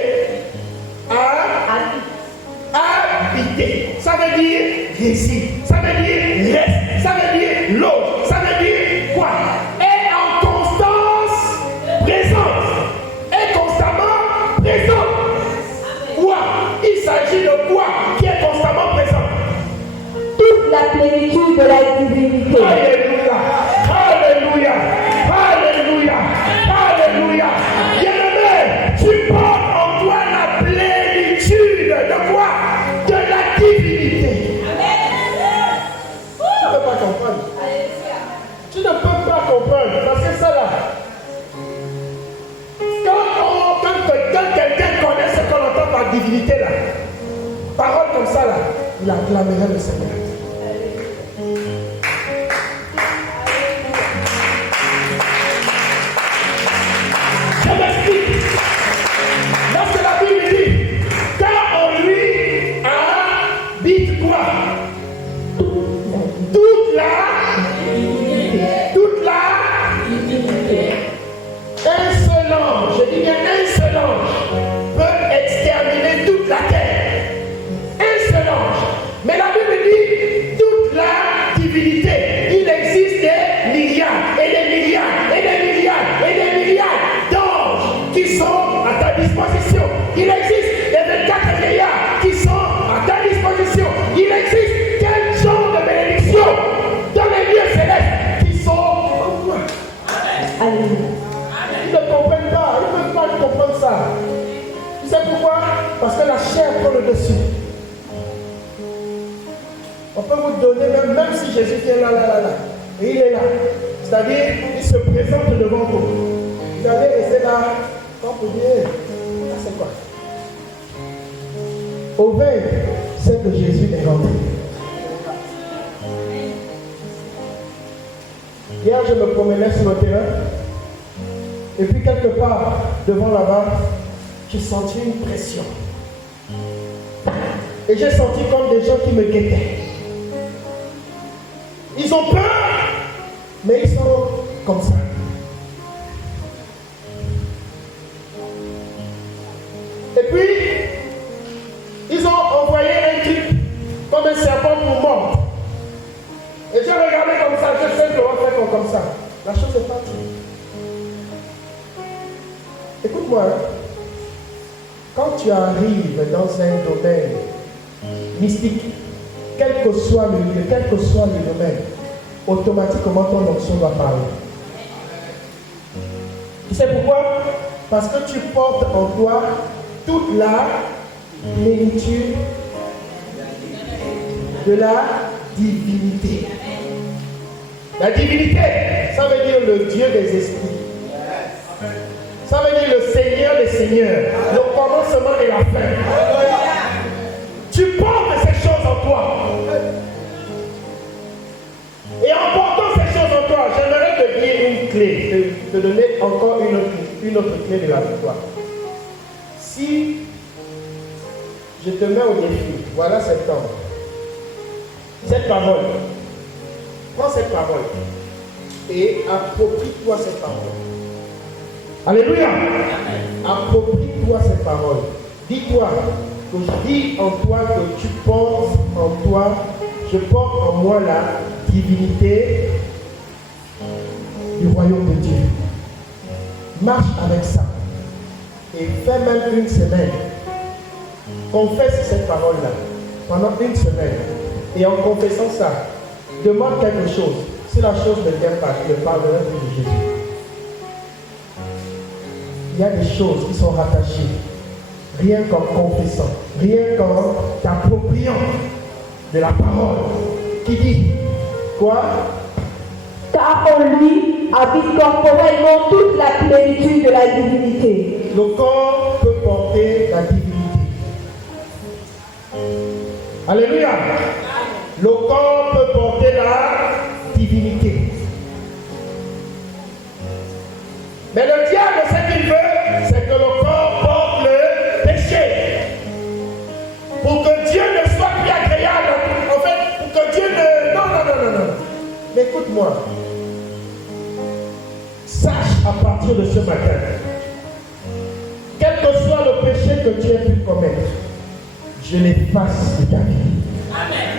habiter. Ça veut dire récit. Ça veut dire reste. Ça veut dire l'autre. Ça veut dire quoi? Et en constance présente. Et constamment présent. Quoi? Il s'agit de quoi? Qui est plénitude de la divinité. Alléluia. Alléluia. Alléluia. Alléluia. Bien-aimé, tu portes en toi la plénitude de quoi? De la divinité. Tu ne peux pas comprendre. Tu ne peux pas comprendre. Parce que ça là, quand quelqu'un connaît ce qu'on entend par divinité là, parole comme ça là, il acclamerait le Seigneur. Je m'explique. Lorsque la Bible dit, car en lui habite quoi? Toute la un seul ange, je dis bien un seul ange, peut exterminer toute la terre. Un seul ange. Mais la Bible dit toute la divinité. Il existe des milliards et des milliards et des milliards et des milliards d'anges qui sont à ta disposition. Il existe des 24 milliards qui sont à ta disposition. Il existe quel genre de bénédiction dans les lieux célestes qui sont en toi. Alléluia. Ils ne comprennent pas, ils ne peuvent pas comprendre ça. Tu sais pourquoi? Parce que la chair prend le dessus. On peut vous donner, même si Jésus vient là, et il est là. C'est-à-dire, il se présente devant vous. Vous allez rester là, quand vous dites, là c'est quoi? Au veille, c'est que Jésus est rentré. Hier, je me promenais sur le terrain. Et puis quelque part, devant là-bas, j'ai senti une pression. Et j'ai senti comme des gens qui me guettaient. Ils ont peur, mais ils sont comme ça. Et puis, ils ont envoyé un type comme un serpent pour mordre. Et j'ai regardé comme ça, je sais que on va faire comme ça. La chose est partie. Écoute-moi, quand tu arrives dans un domaine mystique, quel que soit le lieu, quel que soit le domaine, automatiquement ton onction va parler. Tu sais pourquoi? Parce que tu portes en toi toute la plénitude de la divinité. La divinité, ça veut dire le Dieu des esprits. Ça veut dire le Seigneur des seigneurs, le commencement et la fin. Tu portes ces choses en toi. Et en portant ces choses en toi, j'aimerais te dire une clé, te donner encore une autre clé de la victoire. Si je te mets au défi, voilà cet homme, cette parole, prends cette parole et approprie-toi cette parole. Alléluia. Approprie-toi cette parole. Dis-toi que je dis en toi que tu portes en toi, je porte en moi la divinité du royaume de Dieu. Marche avec ça. Et fais même une semaine. Confesse cette parole-là pendant une semaine. Et en confessant ça, demande quelque chose. Si la chose ne vient pas, je ne parlerai plus de Jésus. Il y a des choses qui sont rattachées, rien qu'en confessant, rien qu'en t'appropriant de la parole, qui dit quoi? Car en lui habite corporellement toute la plénitude de la divinité. Le corps peut porter la divinité. Alléluia. Le corps peut porter la divinité. Mais le diable, ce qu'il veut, c'est que le corps porte le péché. Pour que Dieu ne soit plus agréable. En fait, pour que Dieu ne... Non. Mais écoute-moi. Sache à partir de ce matin, quel que soit le péché que tu aies pu commettre, je l'efface de ta vie. Amen.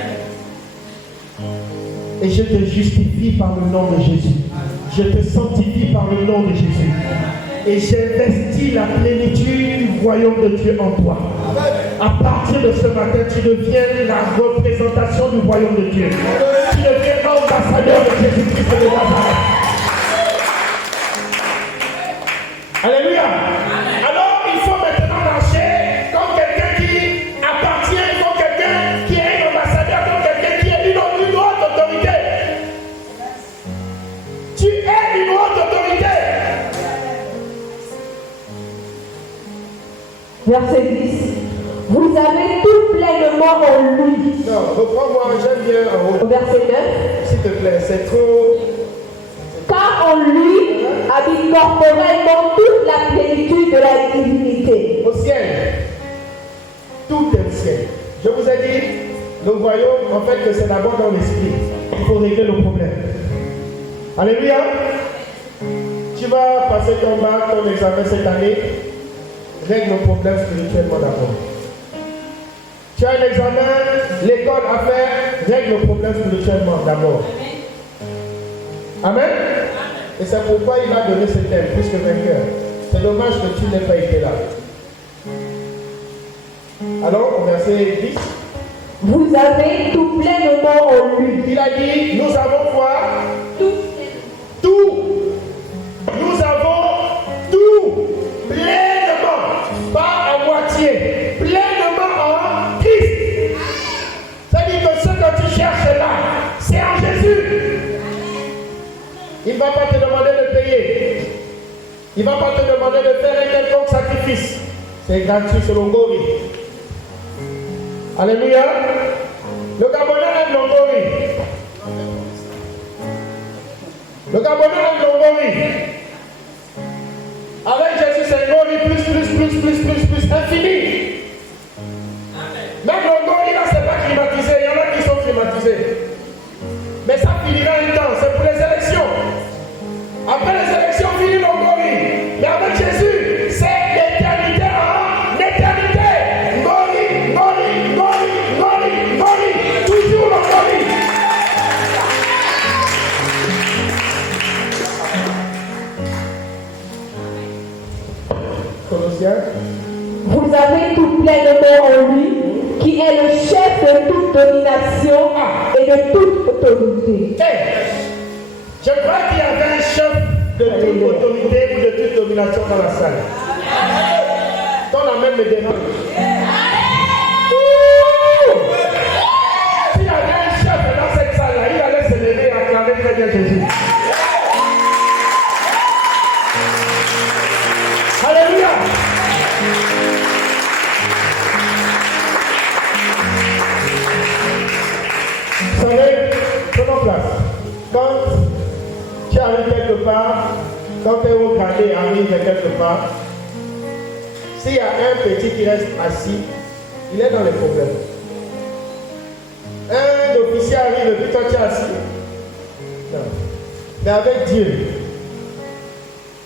Et je te justifie par le nom de Jésus. Je te sanctifie par le nom de Jésus. Et j'investis la plénitude du royaume de Dieu en toi. À partir de ce matin, tu deviens la représentation du royaume de Dieu. Tu deviens ambassadeur de Jésus-Christ de Nazareth. Alléluia. Alors, il faut maintenant marcher comme quelqu'un qui appartient, comme quelqu'un qui est un ambassadeur, comme quelqu'un qui est une haute autorité. Tu es une haute autorité. Verset 10. Vous avez tout pleinement en lui. Non, reprends-moi, j'aime bien en haut. Verset 9. S'il te plaît, c'est trop. Car en lui habite corporellement toute la plénitude de la divinité. Au ciel, tout est au ciel. Je vous ai dit, le royaume, en fait, que c'est d'abord dans l'esprit. Il faut régler le problème. Alléluia. Tu vas passer ton bac, ton examen cette année. Règle le problème spirituellement d'abord. Tu as un examen, l'école à faire, règle le problème spirituellement d'abord. Amen. Et c'est pourquoi il a donné ce thème, plus que vainqueur. C'est dommage que tu n'aies pas été là. Alors, au verset 10. Vous avez tout pleinement en lui. Il a dit, nous avons quoi? Tout. Nous avons tout. Pleinement. Pas à moitié. Pleinement en Christ. C'est-à-dire que ce que tu cherches là, c'est en Jésus. Il ne va pas te demander de payer. Il ne va pas te demander de faire un quelconque sacrifice. C'est gratuit selon Gori. Alléluia. Le Gabonais aime l'Ongori. Le Gabonais aime l'Ongori. Avec Jésus, c'est Ngori plus, infini. Même l'Ongori, là, c'est pas climatisé. Il y en a qui sont climatisés. Mais ça finira un temps. C'est pour les élections. Après les élections, finit l'Ongori. Mais avec Jésus, c'est l'éternité en éternité. Ngori. Toujours l'Ongori. Colossiens. Vous avez tout pleinement en lui, qui est le chef de toute domination et de toute autorité. Je crois qu'il y avait un chef de toute autorité ou de toute domination dans la salle. Ton amen me dérange. S'il y avait un chef dans cette salle-là, il allait se lever et acclamer très bien Jésus. Alléluia. Vous savez, prenons place. Quand tu arrives quelque part, quand un haut gradé arrive quelque part, s'il y a un petit qui reste assis, il est dans les problèmes. Un officier arrive et puis toi tu es assis. Non. Mais avec Dieu,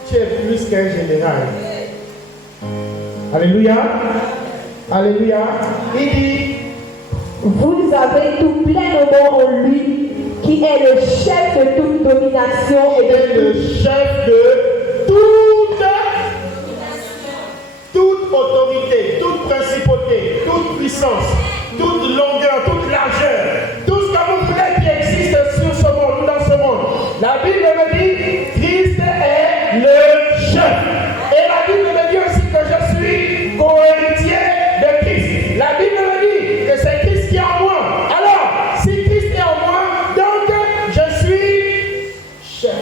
tu es plus qu'un général. Alléluia. Alléluia. Il dit, vous avez tout pleinement en lui, qui est le chef de toute domination et de le chef de toute autorité, toute principauté, toute puissance, toute longueur, toute largeur, tout ce que vous voulez qui existe sur ce monde ou dans ce monde. La Bible me dit, Christ est le chef. Et la Bible me dit aussi que je suis co-héritier de Christ. La Bible me dit que c'est Christ qui est en moi. Alors, si Christ est en moi, donc je suis chef.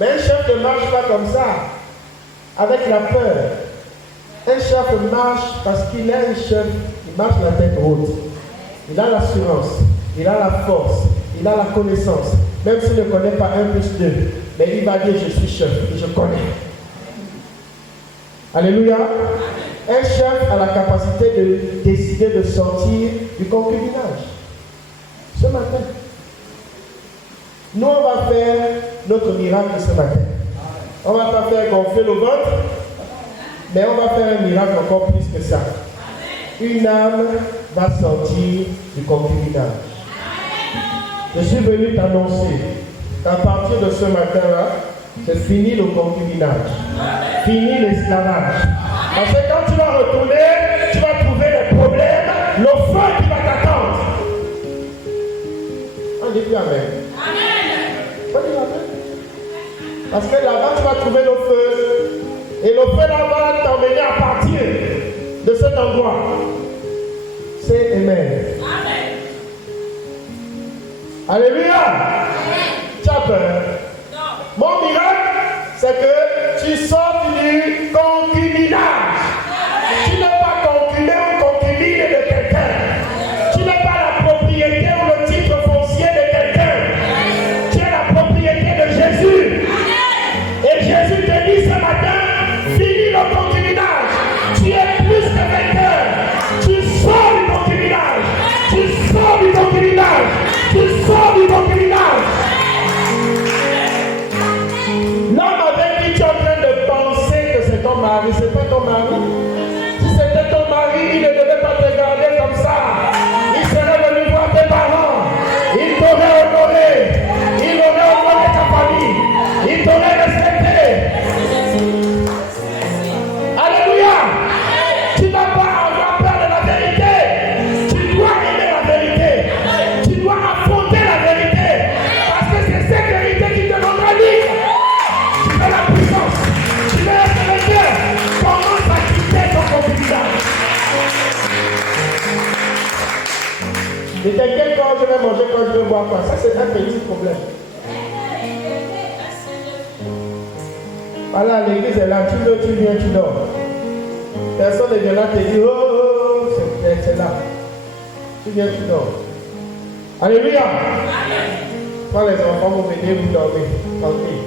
Mais un chef ne marche pas comme ça, avec la peur. Un chef marche parce qu'il est un chef, il marche la tête haute. Il a l'assurance, il a la force, il a la connaissance. Même s'il ne connaît pas 1 plus 2, mais il va dire je suis chef, je connais. Alléluia. Un chef a la capacité de décider de sortir du concubinage. Ce matin. Nous, on va faire notre miracle ce matin. On ne va pas faire gonfler le ventre, mais on va faire un miracle encore plus que ça. Une âme va sortir du concubinage. Je suis venu t'annoncer qu'à partir de ce matin-là, c'est fini le concubinage. Fini l'esclavage. Parce que quand tu vas retourner, tu vas trouver les problèmes, le feu qui va t'attendre. dis Amen. Amen. Faut dire Amen. Parce que là-bas, tu vas trouver le feu. Et le feu là-bas va t'emmener à partir de cet endroit. C'est Amen. Amen. Alléluia. Amen. Tu as peur? Non. Mon miracle, c'est que tu sors du concubinage. Tu n'es pas concubiné ou concubine de quelqu'un. Tu n'es pas la propriété ou le titre foncier de quelqu'un. Tu es la propriété de Jésus. Et Jésus te dit ce matin, finis le concubinage. Tu es plus que vainqueur. Tu sors du concubinage. Tu sors du concubinage. Tu sors du concubinage. L'homme avec qui tu es en train de penser que c'est ton mari, c'est pas ton mari. Si c'était ton mari, il ne devait pas te garder comme ça. Il serait venu voir tes parents. Il t'aurait honoré. Il aurait honoré ta famille. Il t'aurait respecté. Alléluia. Tu ne vas pas avoir peur de la vérité. Tu dois aimer la vérité. Tu dois affronter la vérité. Parce que c'est cette vérité qui te rendra libre. Tu veux la puissance. Tu veux être vainqueur. Commence à quitter ton concubinage. Et t'inquiète quand je vais manger, quand je vais boire quoi. Ça c'est un petit problème. Voilà, l'église est là, tu veux, tu viens, tu dors. Personne ne vient là te dire, oh, c'est là. Tu viens, tu dors. Alléluia. Quand les enfants vont venir, vous dormez. Tranquille.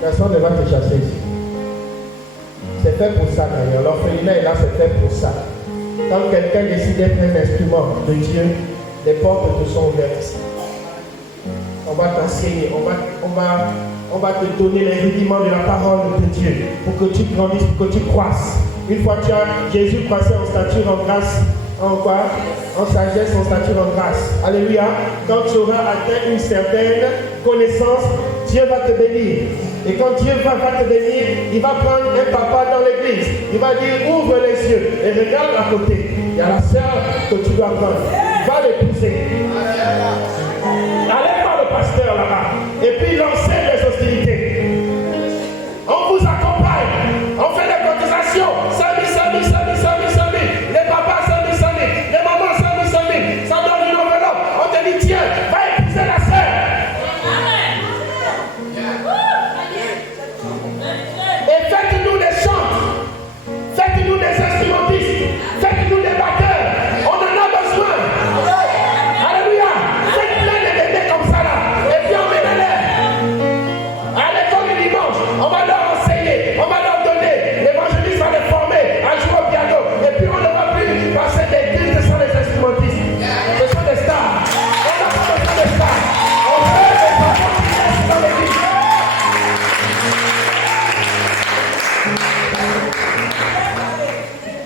Personne ne va te chasser ici. C'est fait pour ça d'ailleurs. L'orphelinat est là, c'est fait pour ça. Quand quelqu'un décide d'être un instrument de Dieu, les portes te sont ouvertes. On va t'enseigner, on va te donner les rudiments de la parole de Dieu pour que tu grandisses, pour que tu croisses. Une fois tu as Jésus croissait en stature, en grâce, en quoi? En sagesse, en stature, en grâce. Alléluia. Quand tu auras atteint une certaine connaissance, Dieu va te bénir. Et quand Dieu va te bénir, il va prendre un papa dans l'église. Il va dire, ouvre les yeux et regarde à côté. Il y a la sœur que tu dois prendre. Va l'épouser. Allez voir le pasteur là-bas. Et puis lancez les hostilités. On vous accompagne. On fait des cotisations. 5 000. Les papas, 5 000. Les mamans, 5 000. Ça donne une enveloppe. On te dit, tiens, va épouser la sœur. Et faites-nous des chants. Faites-nous des instrumentistes. Faites-nous des batteurs. On en a besoin. Alléluia. Faites plein de bébés comme ça là. Et puis emmenez-les. À l'école du dimanche, on va leur enseigner. On va leur donner. L'évangéliste va les former à jouer au piano. Et puis on ne va plus passer des disques sans les instrumentistes. Ce sont des stars. On n'a pas besoin de stars. On veut des enfants qui restent dans l'église.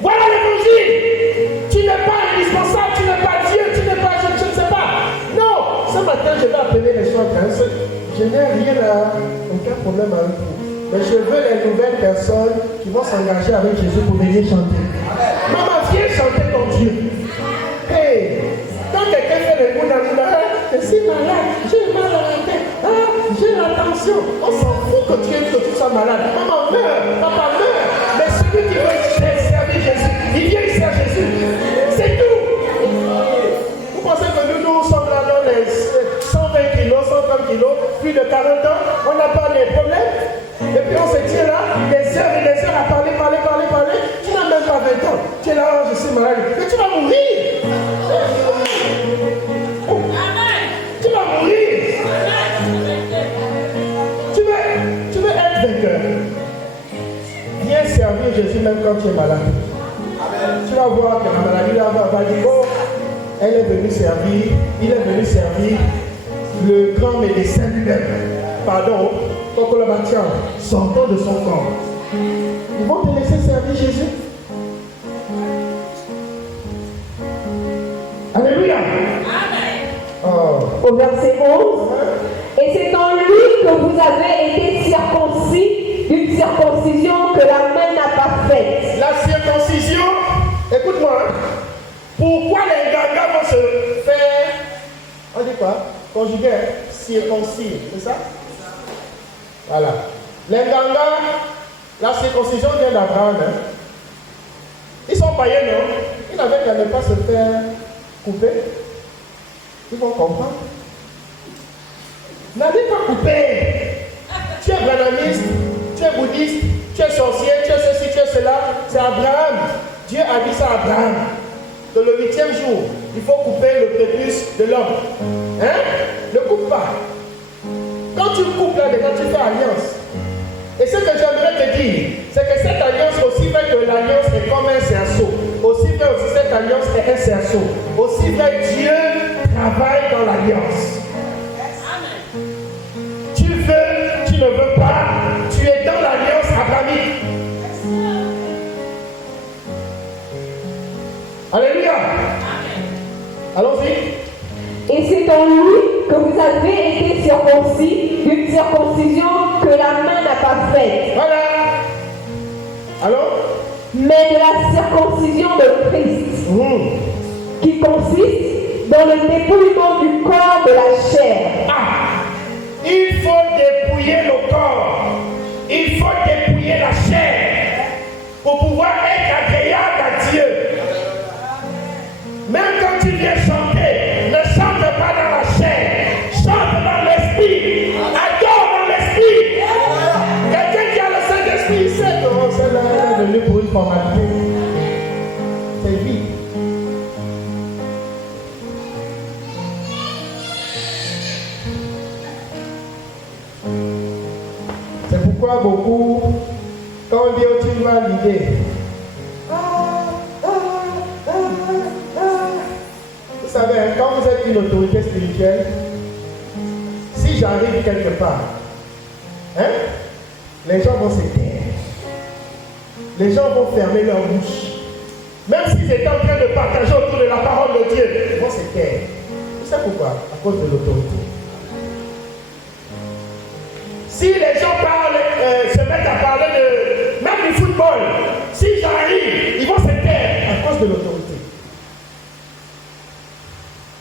Voilà l'évangile. Tu n'es pas indispensable, tu n'es pas Dieu, tu n'es pas je ne sais pas. Non, ce matin je vais appeler les chanteurs. Je n'ai aucun problème avec vous. Mais je veux les nouvelles personnes qui vont s'engager avec Jésus pour venir chanter. Maman, viens chanter ton Dieu. Hey, quand quelqu'un fait le coup dans je suis malade, j'ai mal à la tête, j'ai la tension. On s'en fout que tu sois malade. Maman meurt, papa meurt. Mais celui qui veut servir Jésus, il vient ici à Jésus. C'est tout. Vous pensez que nous sommes là dans les 120 kilos, 130 kilos, plus de 40 ans, on n'a pas les problèmes. Et puis on se tient là, des heures et des heures à parler. Tu n'as même pas 20 ans. Tu es là, je suis malade. Mais tu vas mourir. Tu vas mourir. Tu veux être vainqueur. Viens servir Jésus même quand tu es malade. Tu vas voir que la maladie là va dire, oh, elle est venue servir, il est venu servir le grand médecin lui-même. Pardon, ton collaborateur, sortant de son corps. Ils vont te laisser servir Jésus. Alléluia. Au verset 11. Et c'est en lui que vous avez été circoncis d'une circoncision que la main n'a pas faite. La circoncision, écoute-moi, pourquoi les gagas vont se faire On dit quoi? Conjugué, circoncis, c'est ça? Voilà. Les Nganga, la circoncision vient d'Abraham. Hein? Ils sont païens, non? Ils n'avaient qu'à ne pas se faire couper. Ils vont comprendre. N'allez pas couper. Tu es branamiste, tu es bouddhiste, tu es sorcier, tu es ceci, tu es cela. C'est Abraham. Dieu a dit ça à Abraham. Que le 8e jour, il faut couper le prépuce de l'homme. Hein? Ne coupe pas. Quand tu coupes là-dedans, tu fais alliance. Et ce que j'aimerais te dire, c'est que cette alliance, aussi vrai que l'alliance est comme un cerceau, aussi vrai aussi cette alliance est un cerceau, aussi vrai Dieu travaille dans l'alliance. Tu veux, tu ne veux pas, tu es dans l'alliance abrahamique. Alléluia. Allons-y. Et c'est en lui que vous avez été circoncis, d'une circoncision que la main n'a pas faite. Voilà. Alors? Mais de la circoncision de Christ, qui consiste dans le dépouillement du corps de la chair. Ah! Il faut dépouiller le corps. Il faut dépouiller la chair pour pouvoir être agréable à Dieu. Même quand tu viens chanter, ne chante pas dans la chair, chante dans l'esprit, adore dans l'esprit. Quelqu'un qui a le Saint-Esprit, il sait que celle-là est venue pour une formalité. C'est vite. C'est pourquoi beaucoup, quand on dit tu vois l'idée, vous savez, quand vous êtes une autorité spirituelle, si j'arrive quelque part, hein, les gens vont se taire. Les gens vont fermer leur bouche. Même s'ils étaient en train de partager autour de la parole de Dieu, ils vont se taire. Vous savez pourquoi? À cause de l'autorité. Si les gens parlent, se mettent à parler de même du football, si j'arrive, ils vont se taire à cause de l'autorité.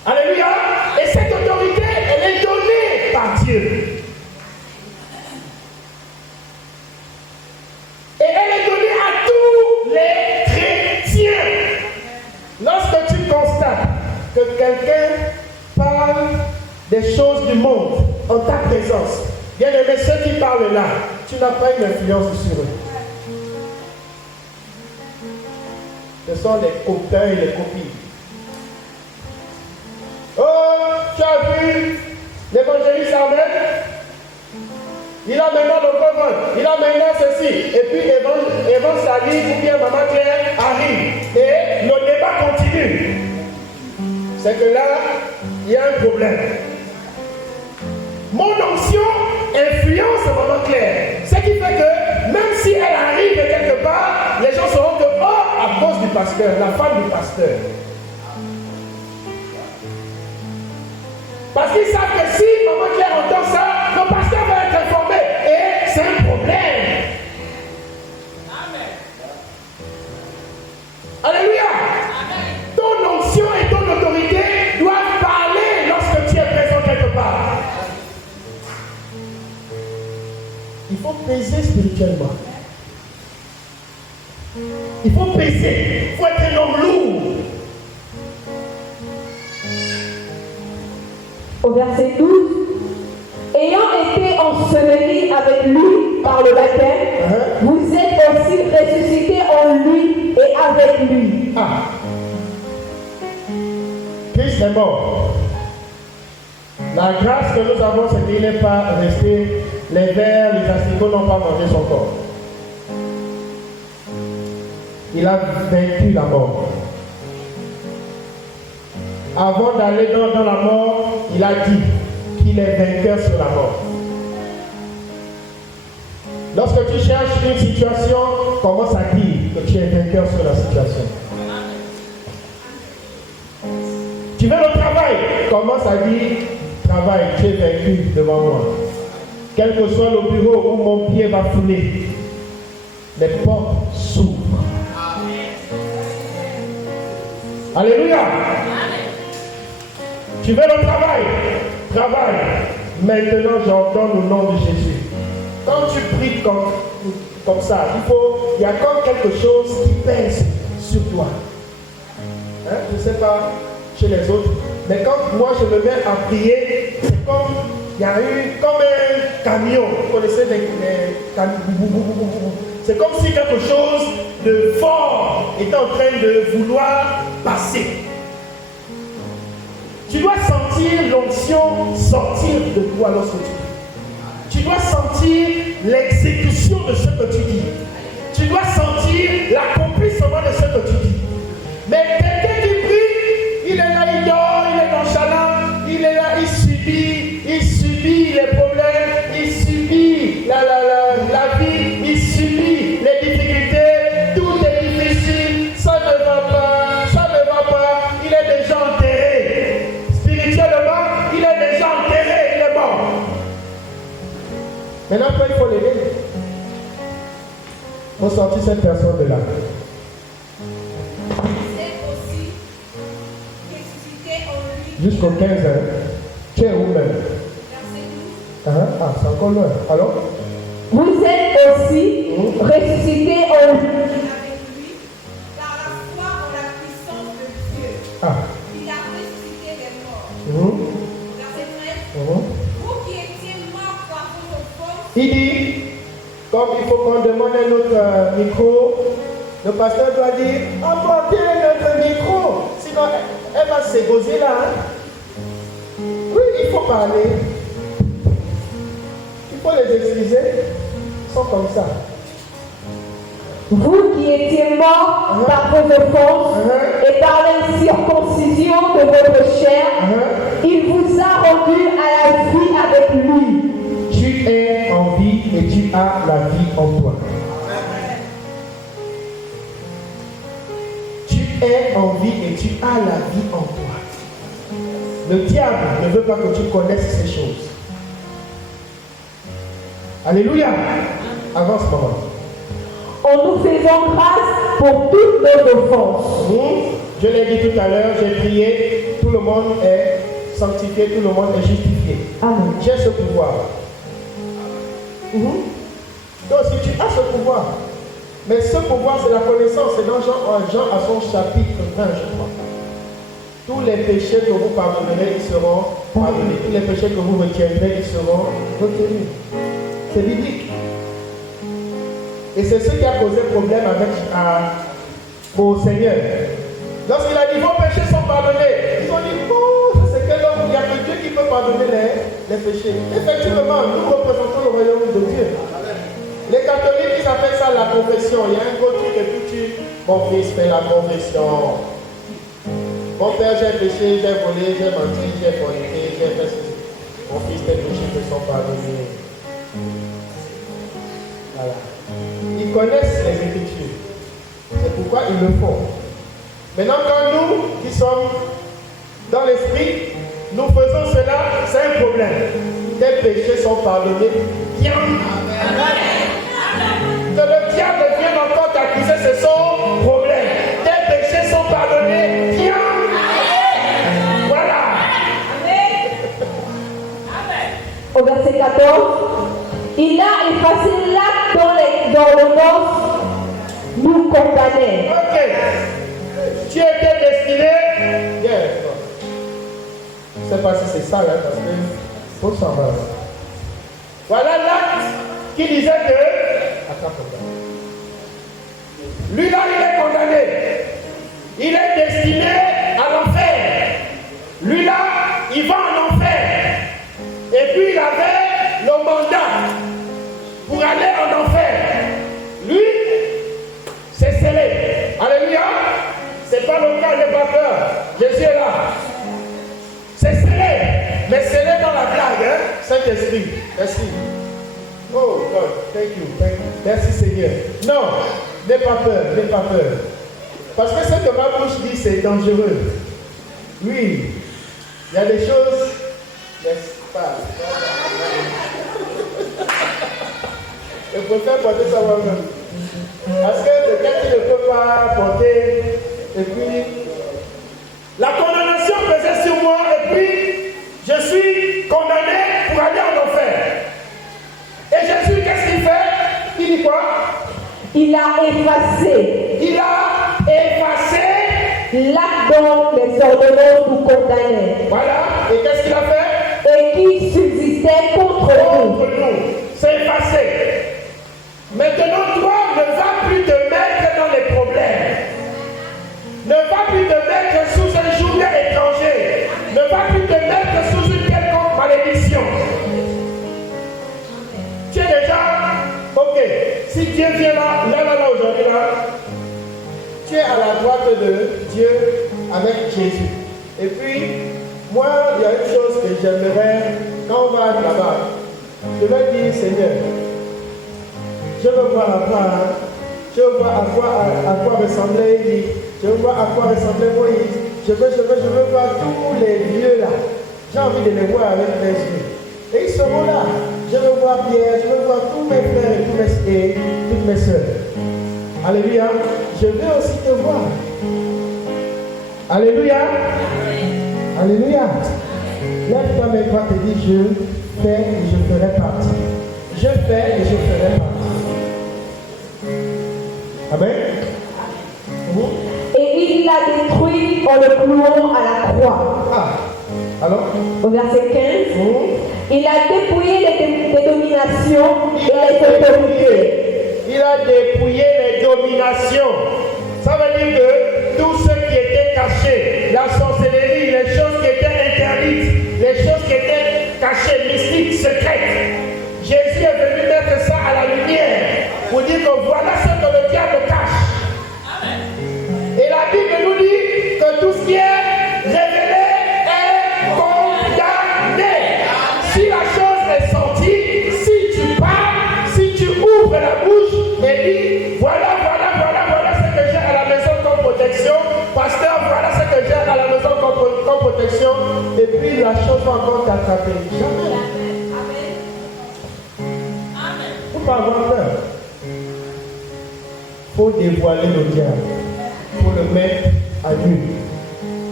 Alléluia. Et cette autorité, elle est donnée par Dieu. Et elle est donnée à tous les chrétiens. Lorsque tu constates que quelqu'un parle des choses du monde en ta présence, bien aimé, ceux qui parlent là, tu n'as pas une influence sur eux. Ce sont les copains et les copines. Oh, tu as vu l'évangéliste Ahmed? Il a maintenant le couvent, il a maintenant ceci. Et puis Evan Sali ou bien Maman Claire arrive. Et le débat continue. C'est que là, il y a un problème. Mon onction influence Maman Claire. Ce qui fait que même si elle arrive quelque part, les gens sauront que, oh, à cause du pasteur, la femme du pasteur. Parce qu'ils savent que si Maman Claire entend ça, le pasteur va être informé. Et c'est un problème. Amen. Alléluia. Amen. Ton onction et ton autorité doivent parler lorsque tu es présent quelque part. Il faut peser spirituellement. Il faut peser. Il faut être un homme lourd. Au verset 12, ayant été ensevelis avec lui par le baptême, vous êtes aussi ressuscités en lui et avec lui. Ah. Christ est mort. La grâce que nous avons, c'est qu'il n'est pas resté, les vers, les asticots n'ont pas mangé son corps. Il a vaincu la mort. Avant d'aller dans la mort, il a dit qu'il est vainqueur sur la mort. Lorsque tu cherches une situation, commence à dire que tu es vainqueur sur la situation. Tu veux le travail, commence à dire travail, tu es vaincu devant moi. Quel que soit le bureau où mon pied va fouler, les portes s'ouvrent. Alléluia. Tu veux le travail? Travaille. Maintenant, j'ordonne au nom de Jésus. Quand tu pries comme ça, il y a comme quelque chose qui pèse sur toi. Hein? Je ne sais pas chez les autres, mais quand moi je me mets à prier, c'est comme il y a eu comme un camion. Vous connaissez les camions? C'est comme si quelque chose de fort était en train de vouloir passer. Tu dois sentir l'onction sortir de toi lorsque tu pries. Tu dois sentir l'exécution de ce que tu dis. Tu dois sentir l'accomplissement de ce que tu dis. Mais quelqu'un qui prie, il est là, il dort, il est nonchalant, il est là, il subit les problèmes, il subit la vie, il subit les difficultés, tout est difficile, ça ne va pas, il est déjà enterré. Spirituellement, il est déjà enterré, il est mort. Maintenant, il faut l'aider. Il faut sortir cette personne de là. Jusqu'au 15 ans. Tu es où même? Ah, c'est encore loin. Alors? Vous êtes aussi ressuscités en lui. Par la foi en la puissance de Dieu. Il a ressuscité les morts. Verset 13. Vous qui étiez morts par votre force. Il dit, comme il faut qu'on demande un autre micro, le pasteur doit dire, apportez notre micro. Sinon, elle va s'égoser là. Oui, il faut parler. Il faut les excuser. Ils sont comme ça. Vous qui étiez morts par vos offenses et par l'incirconcision de votre chair, il vous a rendus à la vie avec lui. Tu es en vie et tu as la vie en toi. Tu es en vie et tu as la vie en toi. Le diable ne veut pas que tu connaisses ces choses. Alléluia. Avance, maman. En nous faisant grâce pour toutes nos offenses. Je l'ai dit tout à l'heure, j'ai prié, tout le monde est sanctifié, tout le monde est justifié. Amen. J'ai ce pouvoir. Donc si tu as ce pouvoir, mais ce pouvoir c'est la connaissance, c'est dans Jean à son chapitre 20, je crois. Tous les péchés que vous pardonnerez, ils seront pardonnés. Tous les péchés que vous retiendrez, ils seront retenus. C'est biblique. Et c'est ce qui a causé problème au Seigneur. Lorsqu'il a dit vos péchés sont pardonnés, ils ont dit oh, c'est quel homme, il n'y a que Dieu qui peut pardonner les péchés. Effectivement, nous représentons le royaume de Dieu. Les catholiques, ils appellent ça la confession. Il y a un gros truc et puis mon fils fait la confession. Mon père, j'ai péché, j'ai volé, j'ai menti, j'ai forniqué, j'ai fait ceci. Mon fils, tes péchés me sont pardonnés. Voilà. Ils connaissent les Écritures. C'est pourquoi ils le font. Maintenant, quand nous, qui sommes dans l'esprit, nous faisons cela, c'est un problème. Tes péchés sont pardonnés. Viens. Que le diable vienne encore t'accuser, c'est son problème. Tes péchés sont pardonnés. Viens. Voilà. Au verset 14, il a effacé l'acte dont le mort nous condamnait. Ok. Tu étais destiné. Je ne sais pas si c'est ça, là, parce que faut s'en va. Voilà l'acte qui disait que. Attends, lui là, il est condamné. Il est destiné à l'enfer. Lui là, il va en enfer. Et puis il avait le mandat pour aller en enfer. Lui, c'est scellé. Alléluia. C'est pas le cas, n'aie pas peur. Jésus est là. C'est scellé. Mais scellé dans la blague, hein? Saint-Esprit. Merci. Oh God, thank you. Merci Seigneur. Non, n'aie pas peur, n'aie pas peur. Parce que ce que ma bouche dit, c'est dangereux. Oui, il y a des choses, n'est-ce pas? Je préfère porter ça moi-même. Parce que peut-être qu'il ne peut pas porter. Et puis, la condamnation pesait sur moi. Et puis, condamné pour aller en enfer. Et Jésus, qu'est-ce qu'il fait? Il dit quoi? Il a effacé. Il a effacé l'acte dont les ordonnances nous condamnaient. Voilà. Et qu'est-ce qu'il a fait? Et qui subsistait contre nous. C'est effacé. Maintenant, toi, ne va plus te mettre dans les problèmes. Ne va plus te mettre sous un joug étranger. Ne va plus te mettre sous une quelconque malédiction. Tu es déjà, ok, si Dieu vient là, aujourd'hui, là, tu es à la droite de Dieu avec Jésus. Et puis, moi, il y a une chose que j'aimerais, quand on va là-bas, je vais dire, Seigneur, je veux voir à quoi, je veux voir à quoi ressemblait Élie, je veux voir à quoi ressemblait Moïse, je veux voir tous les lieux là. J'ai envie de les voir avec mes yeux. Et ils seront là. Je veux voir Pierre, je veux voir tous mes frères et toutes mes soeurs. Alléluia. Je veux aussi te voir. Alléluia. Alléluia. Lève-toi maintenant et dis, je fais et je ferai partie. Je fais et je ferai partie. Amen. Et il l'a détruit en le clouant à la croix. Ah, alors? Au verset 15, il a dépouillé les dominations et les autorités. Il a dépouillé les dominations. Ça veut dire que tout ce qui était caché, la sorcellerie, les choses qui étaient interdites, les choses qui étaient cachées, mystiques, secrètes, Jésus est venu mettre ça à la lumière pour dire que voilà ce que le diable cache. Et la Bible nous dit que tout ce qui est révélé est condamné. Si la chose est sortie, si tu parles, si tu ouvres la bouche et dis voilà ce que j'ai à la maison comme protection, pasteur, voilà ce que j'ai à la maison comme protection, et puis la chose va encore t'attraper. Jamais. Il ne faut pas avoir peur. Il faut dévoiler le diable. Il faut le mettre à nu.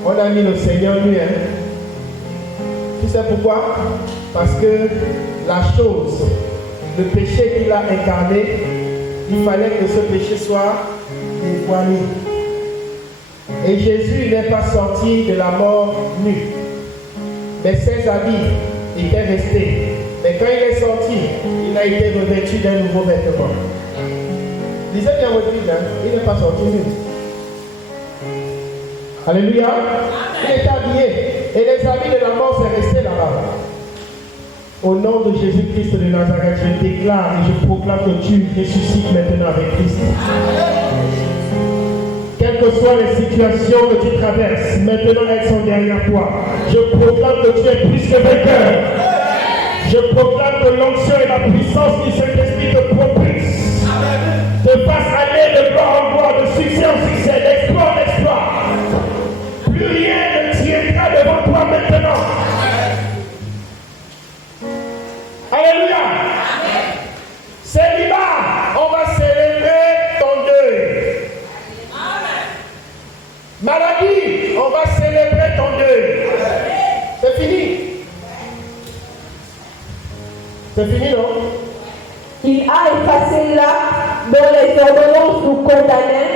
On a mis le Seigneur nu. Tu sais pourquoi? Parce que la chose, le péché qu'il a incarné, il fallait que ce péché soit dévoilé. Et Jésus n'est pas sorti de la mort nu. Mais ses habits étaient restés. Mais quand il est sorti, il a été revêtu d'un nouveau vêtement. Lisez bien votre Bible, il n'est pas sorti nu. Alléluia. Il est habillé. Et les habits de la mort sont restés là-bas. Au nom de Jésus-Christ de Nazareth, je déclare et je proclame que tu ressuscites maintenant avec Christ. Quelles que soient les situations que tu traverses, maintenant elles sont derrière toi. Je proclame que tu es plus que vainqueur. Je proclame que l'onction et la puissance du Saint-Esprit te propulsent. Te fasse aller de gloire en gloire, de succès en succès, d'exploit en exploit. Plus rien ne tiendra devant toi maintenant. Alléluia. Célibat, on va célébrer ton deuil. Maladie, on va célébrer ton deuil. C'est fini. C'est fini, non? Il a effacé l'acte dont les ordonnances nous condamnaient.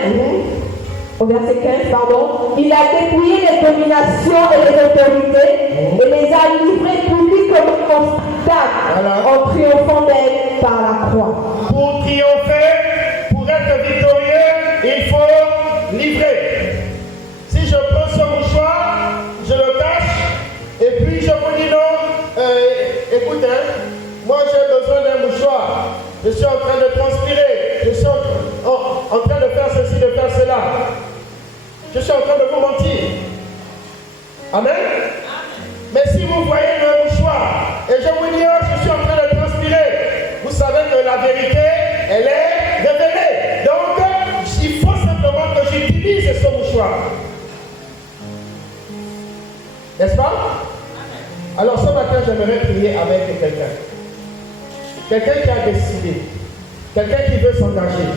Au verset 15, pardon. Il a dépouillé les dominations et les autorités et les a livrées publiquement en spectacle en triomphant d'elles par la croix. Pour triompher, pour être victorieux, il faut livrer. Si je prends ce mouchoir, je le cache, et puis je vous dis non, écoute, moi j'ai besoin d'un mouchoir, je suis en train de transpirer, je suis en train de faire ceci, de faire cela. Je suis en train de vous mentir. Amen. Mais si vous voyez le mouchoir, et je vous dis, oh, je suis en train de transpirer, vous savez que la vérité, elle est révélée. Donc, il faut simplement que j'utilise ce mouchoir. N'est-ce pas? Alors ce matin, j'aimerais prier avec quelqu'un. Quelqu'un qui a décidé. Quelqu'un qui veut s'engager.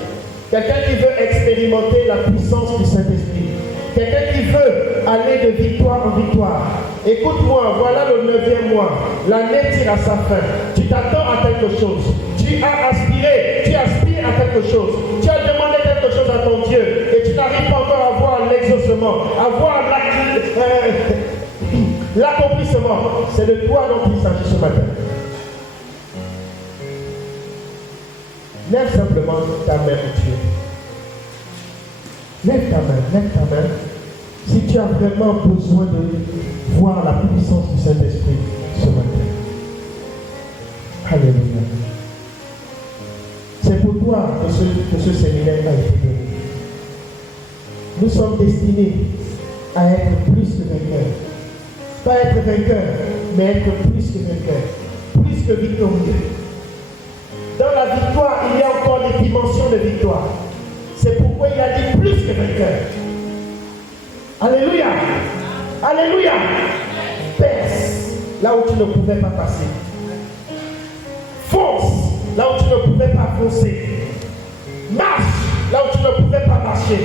Quelqu'un qui veut expérimenter la puissance du Saint-Esprit. Quelqu'un qui veut aller de victoire en victoire. Écoute-moi, voilà le 9e mois. L'année tire à sa fin. Tu t'attends à quelque chose. Tu as aspiré, tu aspires à quelque chose. Tu as demandé quelque chose à ton Dieu et tu n'arrives pas encore à voir l'exaucement, à voir l'accomplissement. C'est de toi dont il s'agit ce matin. Lève simplement ta main au Dieu. Lève ta main. Si tu as vraiment besoin de voir la puissance du Saint-Esprit ce matin. Alléluia. C'est pour toi que ce séminaire a été donné. Nous sommes destinés à être plus que vainqueurs. Pas être vainqueurs, mais être plus que vainqueurs. Plus que victorieux. Dans la victoire, il y a encore des dimensions de victoire. C'est pourquoi il a dit plus que vainqueur. Alléluia. Alléluia. Perce là où tu ne pouvais pas passer. Fonce là où tu ne pouvais pas foncer. Marche là où tu ne pouvais pas marcher.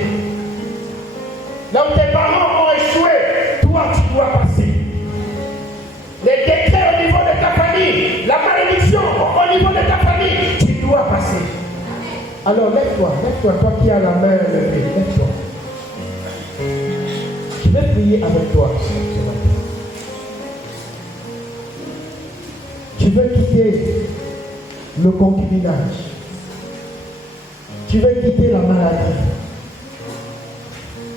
Là où tes parents ont échoué, toi tu dois passer. Les décrets au niveau de ta famille, la malédiction au niveau de ta famille, tu dois passer. Alors lève-toi, toi qui as la main levée, lève-toi. Je vais prier avec toi ce matin. Tu veux quitter le concubinage. Tu veux quitter la maladie.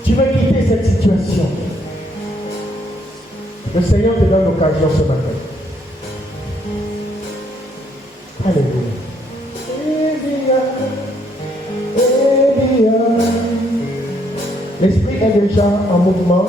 Tu veux quitter cette situation. Le Seigneur te donne l'occasion ce matin. Alléluia. L'esprit est déjà en mouvement.